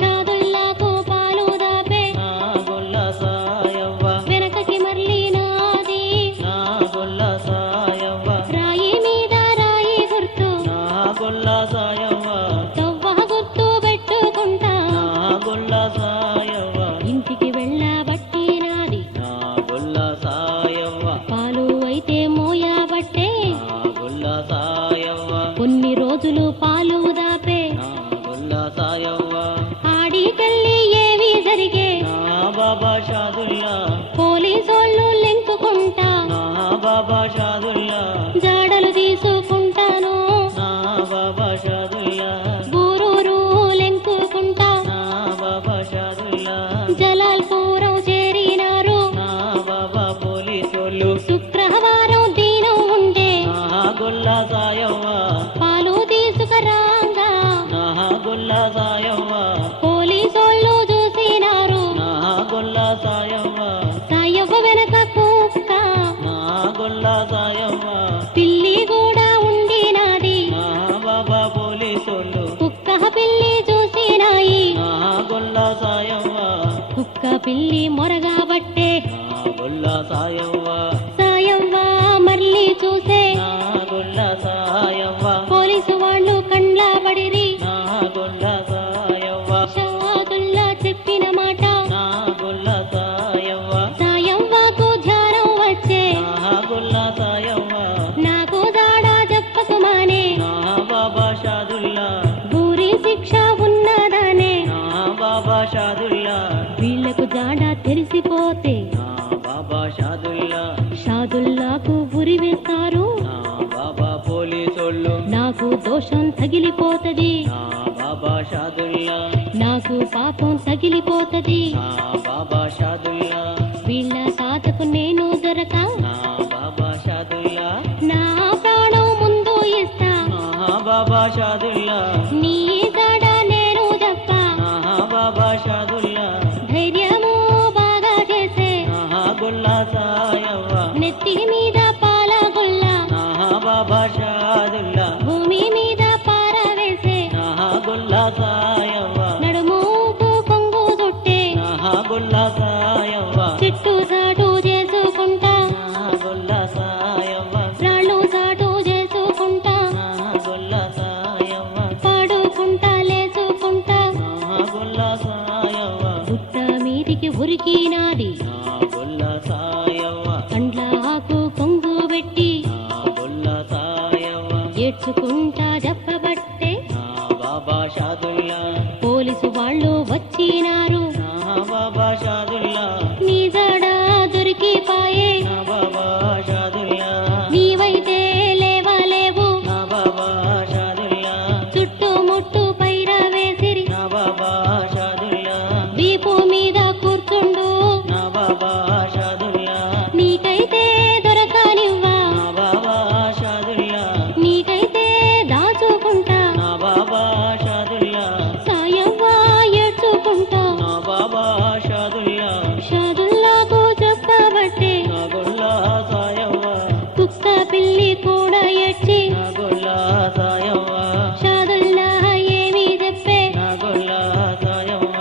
షాదుల్లాకు పాలు దాపే నా గొల్ల సాయవ్వ వెనకకి మరలినాది నా గొల్ల సాయవ్వ రాయి మీద రాయి గుర్తు నా గొల్ల సాయవ్వ తవ్వ గుర్తు పెట్టుకుంటా నా గొల్ల సాయవ్వ ఇంటికి వెళ్ళబట్టినాది నా గొల్ల సాయవ్వ పాలు అయితే మోయబట్టే నా గొల్ల సాయవ్వ కొన్ని రోజులు పాలు దాపే నా గొల్ల సాయవ్వ ఆడికెళ్ళి ఏవి జరిగే నా బాబా షాదుల్లా పోలీసోళ్ళు లెంకుకుంటా నా బాబా షాదుల్లా జాడలు తీసుకుంటాను నా బాబా షాదుల్లా బూరూరు లెంకుకుంటా నా బాబా షాదుల్లా జలాల్పురం చేరినారు నా బాబా పోలీసోళ్ళు శుక్రవారం దీనం ఉండే నా గొల్ల సాయవ్వ పాలు తీసుకురాగా నా గొల్ల సాయవ్వ పోలీసోళ్ళు చూసినారు నా గొల్ల సాయవ్వ సాయవ్వ వెనక కుక్క నా గొల్ల సాయవ్వ పిల్లి కూడా ఉండినాది నా బాబా పోలీసోళ్ళు కుక్క పిల్లి చూసినాయి నా గొల్ల సాయవ్వ కుక్క పిల్లి మొరగాబట్టే నా గొల్ల సాయవ్వ సాయవ్వ మళ్ళీ చూసే నా గొల్ల సాయవ్వ పోలీసు వాళ్ళు కండ్ల పడిరి నా గొల్ల సాయవ్వ షాదుల్లా చెప్పిన మాట నా గొల్ల సాయవ్వ సాయవ్వకు ధ్యానం వచ్చే నా గొల్ల సాయవ్వ నాకు దాడా చెప్పకుమానే నా బాబా షాదుల్లా ఊరి శిక్ష ఉన్నదనే నా బాబా షాదుల్లా వీళ్లకు జాడా తెలిసిపోతే నా బాబా షాదుల్లా షాదుల్లాకు ఉరి వేస్తారు నా బాబా పోలీసోళ్ళు నాకు దోషం తగిలిపోతది నా బాబా షాదుల్లా నాకు పాపం తగిలిపోతది నా బాబా షాదుల్లా వీళ్ళ తాతకు నేను దొరక నా బాబా షాదుల్లా నా ప్రాణం ముందు ఇస్తా నా బాబా షాదుల్లా నీ జాడ నేను తప్ప నా బాబా షాదుల్లా ధైర్యము బాగా చేసే నా గొల్ల సాయవ్వ నెత్తి మీద పాలగొల్ల నా బాబా షాదుల్లా భూమి మీద పారవేసే నా గొల్ల సాయవ్వ నడుముకు కొంగు చుట్టే నా గొల్ల సాయవ్వ చిట్టు సాటు చేసుకుంటా నా గొల్ల సాయవ్వ రాళ్ళు సాటు చేసుకుంటా నా గొల్ల సాయవ్వ ఉరికినాది నా గొల్ల సాయవ్వ కండ్లకు కొంగు పెట్టి నా గొల్ల సాయవ్వ ఏడ్చుకుంటా చెప్పబట్టే నా బాబా షాదుల్లా పోలీసు వాళ్ళు వచ్చినారు నా బాబా షాదుల్లా నీ జడ దొరికిపాయే నా బాబా షాదుల్లా నీవైతే లేవలేవు నా బాబా షాదుల్లా చుట్టుముట్టు పైర వేసిరి నా బాబా షాదుల్లా వీపు మీద కూర్చుండు నా బాబా షాదుల్లా నీకైతే దొరకనివ్వా నా బాబా షాదుల్లా నీకైతే దాచుకుంటా నా బాబా షాదుల్లా సాయవ్వా ఏడ్చుకుంటా నా బాబా షాదుల్లా షాదుల్లాకు చెప్పబట్టే నా గొల్ల సాయవ్వ కుక్క పిల్లి కూడా ఏడ్చి నా గొల్ల సాయవ్వ షాదుల్లా ఏమీ చెప్పే నా గొల్ల సాయవ్వ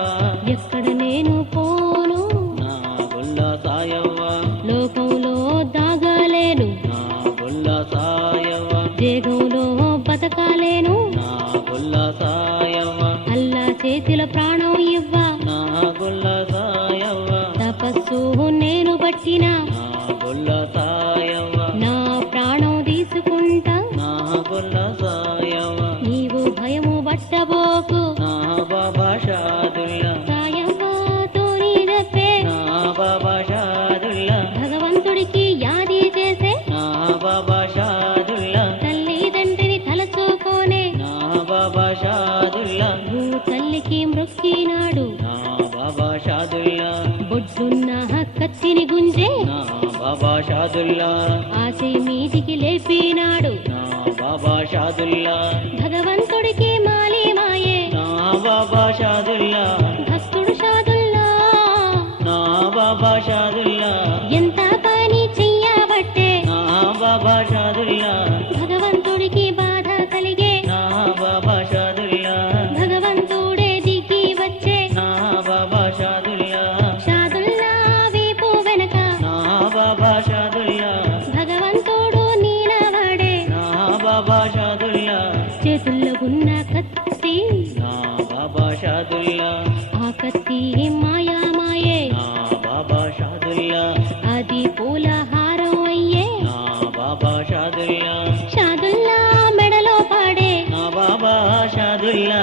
ఎక్కడ నేను పోను నా గొల్ల సాయవ్వ లోకంలో దాగలేను నా గొల్ల సాయవ్వ జేగంలో బతకాలేను నా గొల్ల సాయవ్వ అల్లా చేతిలో ప్రాణం ఇవ్వా నా గొల్ల సాయవ్వ తపస్సు నేను పట్టినా నా గొల్ల సాయవ్వ నా ప్రాణం తీసుకుంటా నా గొల్ల సాయవ్వ నీవు భయము పట్టబోకు నా బాబా షాదుల్లా సాయవ్వాతో నీ చెప్పే నా బాబా షాదుల్లా భగవంతుడికి యాది చేసే నా బాబా షాదుల్లా తల్లిదండ్రిని తలచుకోనే నా బాబా షాదుల్లా భూ తల్లికి మృక్కినాడు నా బాబా షాదుల్లా బొడ్డున్న కత్తిని గుంజే నా బాబా షాదుల్లా ఆశ మీదికి లేపినాడు నా బాబా షాదుల్లా భగవంతుడికి మాలి మాయే నా బాబా షాదుల్లా భక్తుడు షాదుల్లా నా బాబా షాదుల్లా ఎంత పని చెయ్యబట్టే నా బాబా షాదుల్లా భగవంతుడికి బాధ కలిగే నా బాబా షాదుల్లా భగవంతుడే దిగి వచ్చే నా బాబా షాదుల్లా షాదుల్లా వీపు వెనక నా బాబా షాదుల్లా భగవంతుడు నీలవాడే నా బాబా షాదుల్లా చేతుల్లో ఉన్న కత్తి నా బాబా షాదుల్లా ఆ కత్తి మాయా మాయే నా బాబా షాదుల్లా అది పూల హారం అయ్యే నా బాబా షాదుల్లా షాదుల్లా మెడలో పాడే నా బాబా షాదుల్లా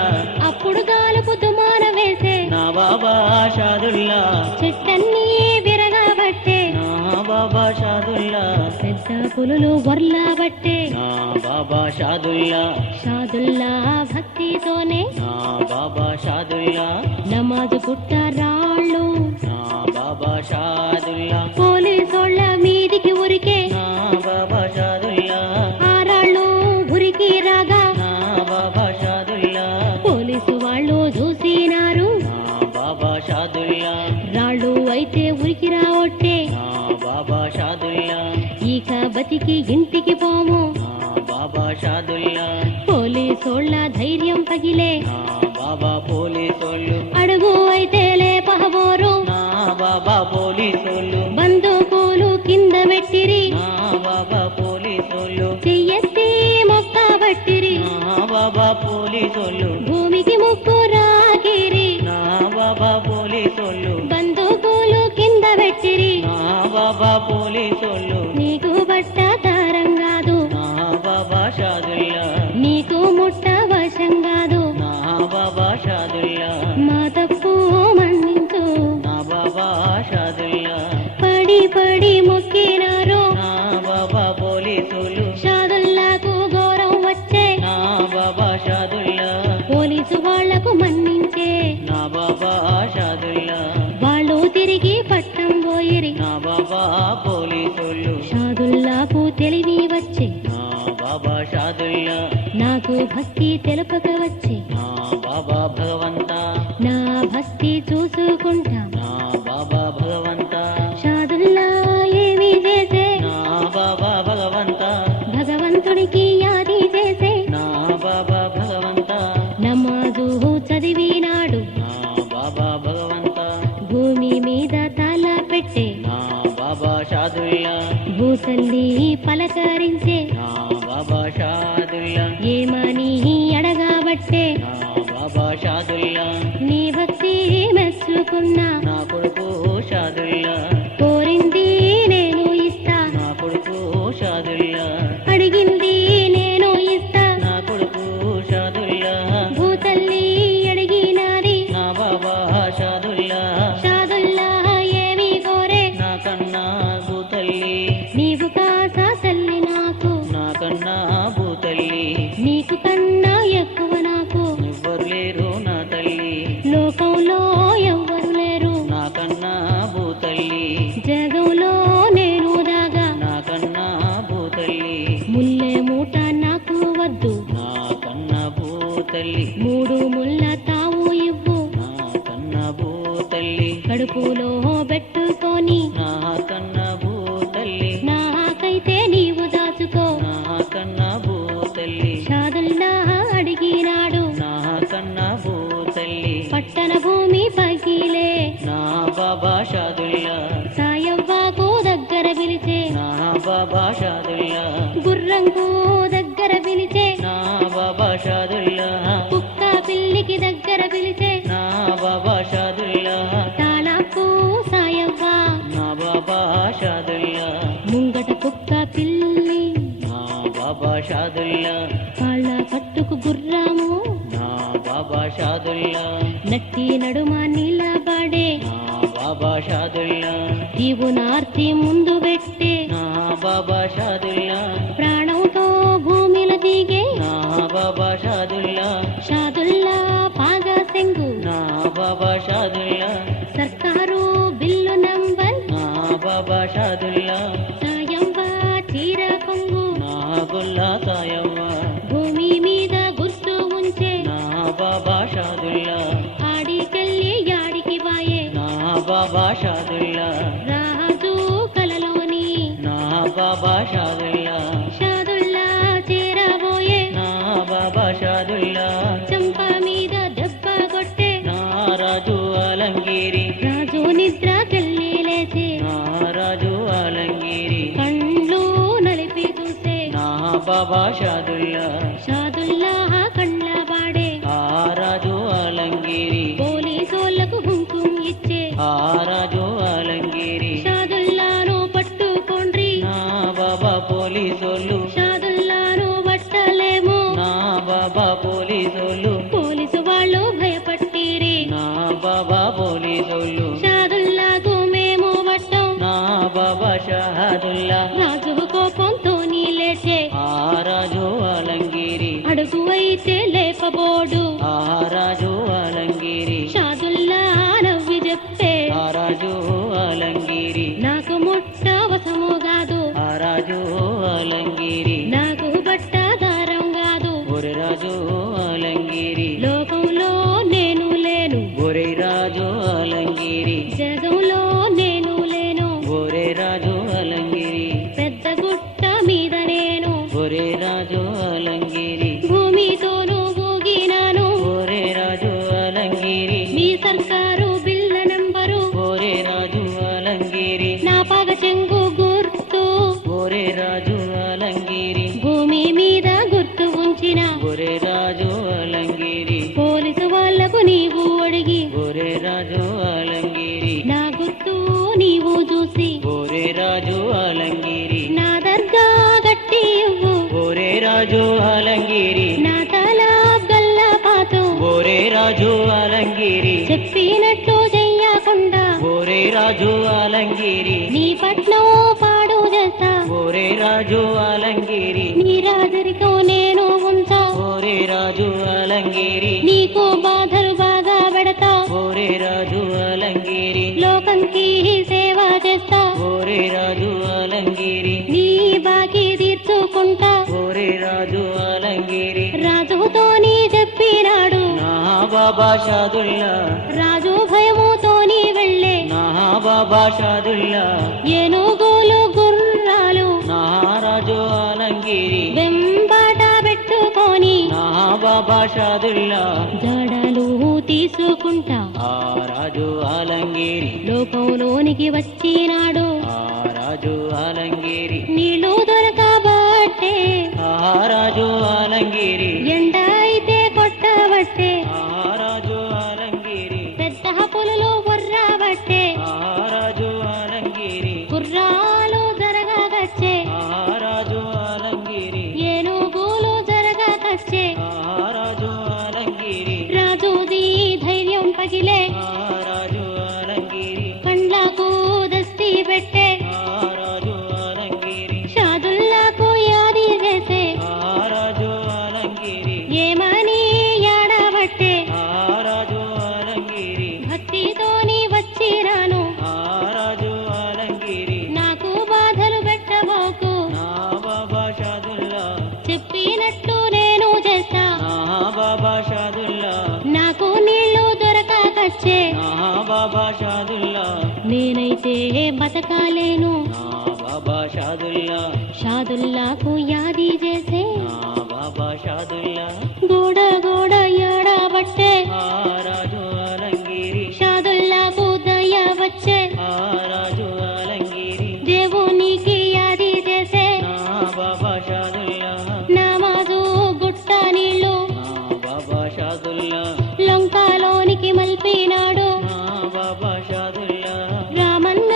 అప్పుడు గాలుపు దుమాన వేసే నా బాబా షాదుల్లా చెట్టన్నీ విరగబట్టే నా బాబా షాదుల్లా పెద్ద పులులు వర్లాబట్టే నా బాబా షాదుల్లా షాదుల్లా భక్తితోనే నా బాబా షాదుల్లా నమాజు పుట్ట రాళ్ళు నా బాబా షాదుల్లా పోలీసోళ్ళ మీదికి ఉరికే నా బాబా షాదుల్లా ఆ రాళ్ళు ఉరికి రాగా నా బాబా షాదుల్లా పోలీసు వాళ్ళు చూసినారు నా బాబా షాదుల్లా రాళ్ళు అయితే ఉరికి రావట్టే నా బాబా షాదుల్లా ఇక బతికి ఇంటికి పోము నా బాబా షాదుల్లా పోలీసోళ్ళ ధైర్యం పగిలే నా బాబా పోలీసోళ్ళు అడుగు అయితే లేపబోరు నా బాబా పోలీసోళ్ళు బందుకోలు కింద పెట్టిరి నా బాబా పోలీసోళ్ళు చెయ్యెత్తి మొక్క పట్టిరి నా బాబా పోలీసోళ్ళు భూమికి ముక్కు రాగిరి నా బాబా పోలీసోళ్ళు బందుకోలు కింద పెట్టిరి నా బాబా పోలీసోళ్ళు నీకు బట్ట దారం కాదు నా బాబా షాదుల్లా నీకు ముట్ట వశం కాదు నా బాబా షాదుల్లా మా తప్పు మన్నించు నా బాబా షాదుల్లా పడి పడి మొక్కినారు నా బాబా పోలీసోళ్ళు షాదుల్లాకు గౌరవం వచ్చే నా బాబా షాదుల్లా పోలీసు వాళ్లకు మన్నించే నా బాబా షాదుల్లా వాళ్ళు తిరిగి పట్టం పోయిరి నా బాబా పోలీసోళ్ళు షాదుల్లాకు తెలివి వచ్చే నా బాబా షాదుల్లా నాకు భక్తి తెలుపక వచ్చే నా బాబా భగవంతా నా భక్తి చూసుకుంటా నా బాబా భగవంతా షాదుల్లా ఏమి చేసే నా బాబా భగవంతా భగవంతుడికి యాది చేసే నా బాబా భగవంతా నమాజు చదివినాడు నా బాబా భగవంతా భూమి మీద తల పెట్టే నా బాబా షాదుల్లా భూతల్లి పలకరించే నా బాబా షాదుల్లా ఏమని అడగబట్టే నా బాబా షాదుల్లా నీ భక్తి మెచ్చుకున్నా నా కొడుకు కడుపులో పెట్టుకొని నా కన్న భూతల్లి నాకైతే నీవు దాచుకో నా కన్న భూతల్లి షాదుల్లా అడిగినాడు నా కన్న భూతల్లి పట్టణ భూమి పగిలే నా బాబా షాదుల్లా సాయవ్వకు దగ్గర పిలిచే నా బాబా షాదుల్లా గుర్రంకు దగ్గర పిలిచే నా బాబా షాదుల్లా కుక్క పిల్లికి దగ్గర పిలిచే నా బాబా షాదుల్లా తాళపు సాయవ్వ నా బాబా షాదుల్లా ముంగట కుక్క పిల్లి నా బాబా షాదుల్లా కాళ్ళ పట్టుకు గుర్రాము నా బాబా షాదుల్లా నట్టి నడుమ నిలబడే నా బాబా షాదుల్లా జీవునార్తి ముందు పెట్టే నా బాబా షాదుల్లా ప్రాణంతో భూమిలో దిగే నా బాబా షాదుల్లా షాదుల్లా పాగా సెంగు నా బాబా షాదుల్లా సర్కారు బిల్లు నంబర్ నా బాబా షాదుల్లా సాయంవ చీర కొంగు నా గుల్లా సాయవ్వ భూమి మీద గుర్తు ఉంచే నా బాబా షాదుల్లా ఆడికెళ్ళి యాడికి వాయే నా బాబా షాదుల్లా రాజు కలలోని నా బాబా షాదుల్లా షాదుల్లా చేరబోయే నా బాబా షాదుల్లా చంప మీద దెబ్బ కొట్టే నా రాజు ఆలంగిరి రాజు నిద్రకెళ్ళి లేచే నా రాజు ఆలంగిరి కండ్లు నలిపి చూసే నా బాబా షాదుల్లా షాదుల్లా కండ్ల బాడే ఆ రాజు ఆలంగిరి పోలీసోళ్లకు హుంకుం ఇచ్చే ఆ రాజు ఆలంగిరి షాదుల్లాను పట్టుకోండ్రి నా బాబా పోలీసోళ్ళు షాదుల్లాను పట్టలేము నా బాబా పోలీసోళ్ళు పోలీసు వాళ్ళు భయపట్టిరి నా బాబా పోలీసోళ్ళు షాదుల్లాకు మేము పట్టం నా బాబా షాదుల్లా రాజు కోపంతో లేచే ఆ రాజు ఆలంగిరి అడుగు అయితే లేపబోడు ఆ రాజు ఆలంగిరి షాదుల్లా నవ్వి చెప్పే ఆ రాజు ఆలంగిరి నాకు ముట్ట వసము కాదు ఆ రాజు ఆలంగిరి నాకు బట్ట దారం కాదు ఒరే రాజు ఆలంగిరి లోకంలో నేను లేను ఒరే రాజు ఆలంగిరి జగంలో నేను లేను ఒరే రాజు ఆలంగిరి పెద్ద గుట్ట మీద నేను ఒరే రాజు ఆలంగిరి భూమితోనూ ఊగినాను ఒరే రాజు ఆలంగిరి మీ సర్కారు బిల్ల నంబరు ఒరే రాజు ఆలంగిరి నా పగ చెంగు గుర్తు ఒరే రాజు ఆలంగిరి భూమి మీద గుర్తు ఉంచిన ఒరే రాజు ఆలంగిరి పోలీసు వాళ్లకు నీవు అడిగి ఒరే రాజు ఆలంగిరి నా గుర్తు నీవు చూసి ఒరే రాజు ఆలంగిరి నా దర్గా గట్టి ఇవ్వు ఒరే రాజు ఆలంగిరి నా తల గల్ల పాతు ఒరే రాజు ఆలంగిరి చెప్పినట్టు చెయ్యకుండా ఒరే రాజు ఆలంగిరి నీ పట్నం పాడు చేస్తా ఒరే రాజు ఆలంగిరి నీ రాజరికం నేను ఉంచా ఒరే రాజు ఆలంగిరి నీకు బాధలు బాగా పెడతా ఒరే రాజు ఆలంగిరి లోకంకి సేవ చేస్తా ఒరే రాజు ఆలంగిరి నీ బాకీ తీర్చుకుంటా ఒరే రాజు ఆలంగిరి రాజుతో నీ చెప్పినాడు నా బాబా షాదుల్లా రాజు భయముతోని వెళ్ళే నా బాబా షాదుల్లా ఏనుగులు గుర్రాలు నా రాజు ఆలంగిరి వెంబట పెట్టుకొని నా బాబా షాదుల్లా జడలు తీసుకుంటా ఆ రాజు ఆలంగిరి లోకంలోనికి వచ్చినాడు ఆ రాజు ఆలంగిరి నీళ్లు దొరకబట్టే ఆ రాజు ఆలంగిరి ఎండ అయితే కొట్టబట్టే ఆ రాజు ఆలంగిరి పెద్ద పులులు వర్రబట్టే ఆ రాజు ఆలంగిరి గుర్రాలు జరగగచ్చే ఆ రాజు ఆలంగిరి ఏనుగులు జరగగచ్చే ఆ రాజు ఆలంగిరి రాజుది ధైర్యం పగిలే ఆ రాజు ఆలంగిరి కండ్లకు దస్తి పెట్టే ఆ రాజు ఆలంగిరి షాదుల్లాకు యాది చేసే ఆ రాజు ఆలంగిరి ఏమని యాడబట్టే ఆ రాజు ఆలంగిరి భక్తితోని వచ్చిరాను ఆ రాజు ఆలంగిరి నాకు బాధలు పెట్టబోకు నా బాబా షాదుల్లా చెప్పినట్టు నేను చేస్తా నా బాబా షాదుల్లా నాకు నీళ్లు దొరకకచ్చే నా బాబా షాదుల్లా నేనైతే బతకాలేను. నా బాబా షాదుల్లా, షాదుల్లాకు యాది చేసే నా బాబా షాదుల్లా, గోడ గోడ ఏడబట్టే ఆ రాజు ఆలంగిరి, షాదుల్లాకు దయ వచ్చే ఆ రాజు ఆలంగిరి, దేవునికి యాది చేసే నా బాబా షాదుల్లా, నమాజు గుట్ట నీళ్ళు నా బాబా షాదుల్లా, లంకాలోనికి మల్పినాడు. నా బాబా షాదుల్లా, రామన్న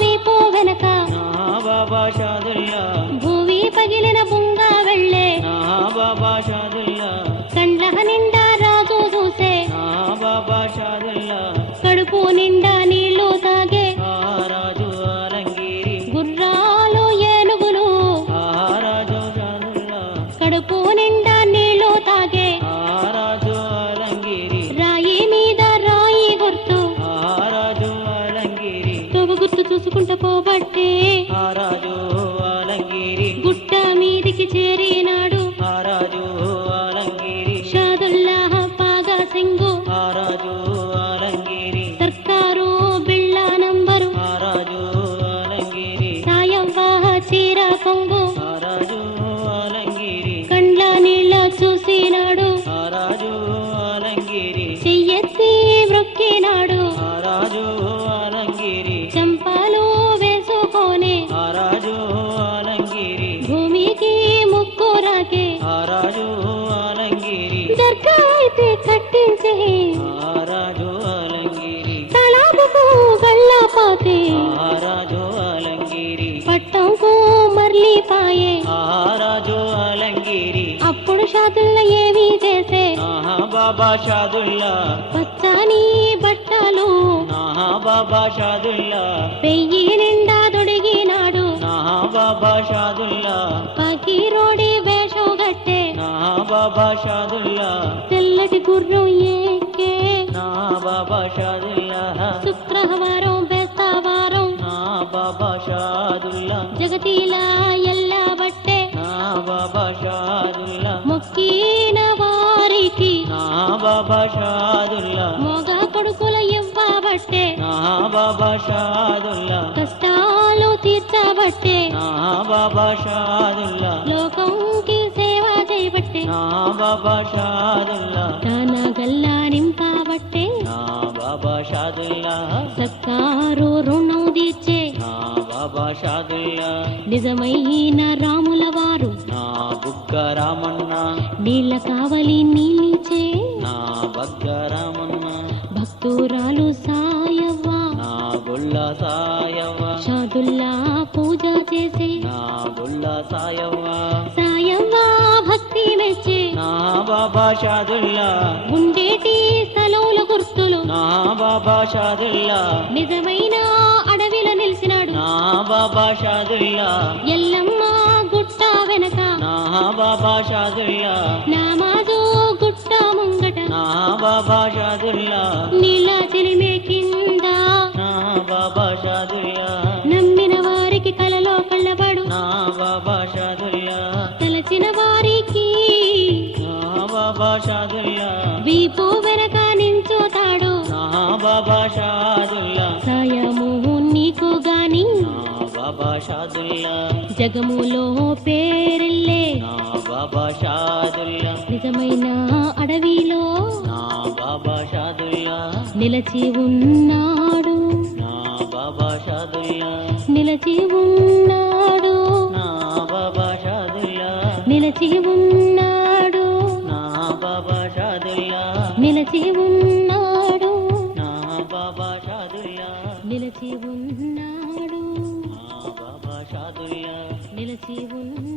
వీపు వెనక నా బాబా షాదుల్లా, భూమి పగిలిన బుంగ వెళ్ళే నా బాబా షాదుల్లా, కండ్ల నిండా రాజు చూసే నా బాబా షాదుల్లా, కడుపు నిండా నీళ్లు తాగే ఆ రాజు ఆలంగిరి, గుర్రాలు ఏనుగులు ఆ రాజు షాదుల్లా, కడుపు నిండా నీళ్లు తాగే ఆ రాజు ఆలంగిరి, రాయి మీద రాయి గుర్తు ఆ రాజు ఆలంగిరి, తోవ గుర్తు చూసుకుంటూ పోబట్టే ఆ రాజు ఆలంగిరి, గుట్ట మీదికి చేరినాడు. ఆ రాజు ఆలంగిరి, షాదుల్లా పాగా సింగు ఆ రాజు ఆలంగిరి, సర్కారు బిళ్ళ నంబరు ఆ రాజు ఆలంగిరి, సాయవ్వ చీర కొంగు ఆ రాజు ఆలంగిరి, కండ్ల నీళ్ళ చూసినాడు. ఆ రాజు ఆలంగిరి, చెయ్యెత్తి మ్రొక్కినాడు. ఆ రాజు ఆలంగిరి, చంపాలు వేసుకొని ఆ రాజు ఆలంగిరి, భూమికి ముక్కు రాకే ఆ రాజు ఆలంగిరి, దర్గా అయితే కట్టించే ఆ రాజు ఆలంగిరి, తలాబుకు గళ్ళపాతే ఆ రాజు ఆలంగిరి, పట్టంకు మర్లిపాయే. ఆ రాజు ఆలంగిరి, అప్పుడు షాదుల్లా ఏమి చేసే నా బాబా షాదుల్లా, పచ్చని బట్టలు నా బాబా షాదుల్లా, పెయ్యి నిండా దొడిగినాడు. నా బాబా షాదుల్లా, పకీరోడి వేషం గట్టే నా బాబా షాదుల్లా, తెల్లటి గుర్రం ఎక్కే నా బాబా షాదుల్లా, శుక్రవారం బేస్తవారం నా బాబా షాదుల్లా, జగతిలా ఎల్లా బట్టే నా బాబా షాదుల్లా, మొక్కిన వారికి నా బాబా షాదుల్లా, మొగ కొడుకుల ఇవ్వబట్టే నా బాబా షాదుల్లా, కష్టాలు తీర్చబట్టే నా బాబా షాదుల్లా, లోకంకి సేవ చేయబట్టే నా బాబా షాదుల్లా, తన గల్లా నింపబట్టే నా బాబా షాదుల్లా, సర్కారు రుణం తీర్చే నా బాబా షాదుల్లా, నిజమైన రాముల వారు నా బుగ్గ రామన్న, నీళ్ళ కావలి నీళ్ళిచ్చే నా బగ్గ రామన్న, భక్తురాలు సాయవ్వ నా గొల్ల సాయవ్వ, షాదుల్లా పూజ చేసే నా గొల్ల సాయవ్వ, సాయవ్వ భక్తి మెచ్చే నా బాబా షాదుల్లా, ఉండేటి స్థలంలో గుర్తులు నా బాబా షాదుల్లా, నిజమైన అడవిలో నిలిచినాడు. నా బాబా షాదుల్లా, ఎల్లమ్మ గుట్ట వెనక నా బాబా షాదుల్లా, నామాజు గుట్ట ముంగట నా బాబా షాదుల్లా, నీళ్ళ చెలిమే కింద నా బాబా షాదుల్లా, నమ్మిన వారికి కలలో కళ్ళబడు నా బాబా షాదుల్లా, తలచిన వారికి నా బాబా షాదుల్లా, వీపు వెనక నించుతాడు. నా బాబా షాదుల్లా, సాయము నీకు గాని నా బాబా షాదుల్లా, జగములో పేరెళ్ళే నా బాబా షాదుల్లా, నిజమైన అడవిలో నా బాబా షాదుల్లా, నిలచి ఉన్నాడు. నా బాబా షాదుల్లా, నిలచి ఉన్నాడు. నా బాబా షాదుల్లా, నిలచి ఉన్నాడు. నా బాబా షాదుల్లా, నిలచి ఉన్నాడు. నా బాబా షాదుల్లా, నిలచి ఉన్నాడు. నా బాబా షాదుల్లా, నిలచి ఉన్నాడు.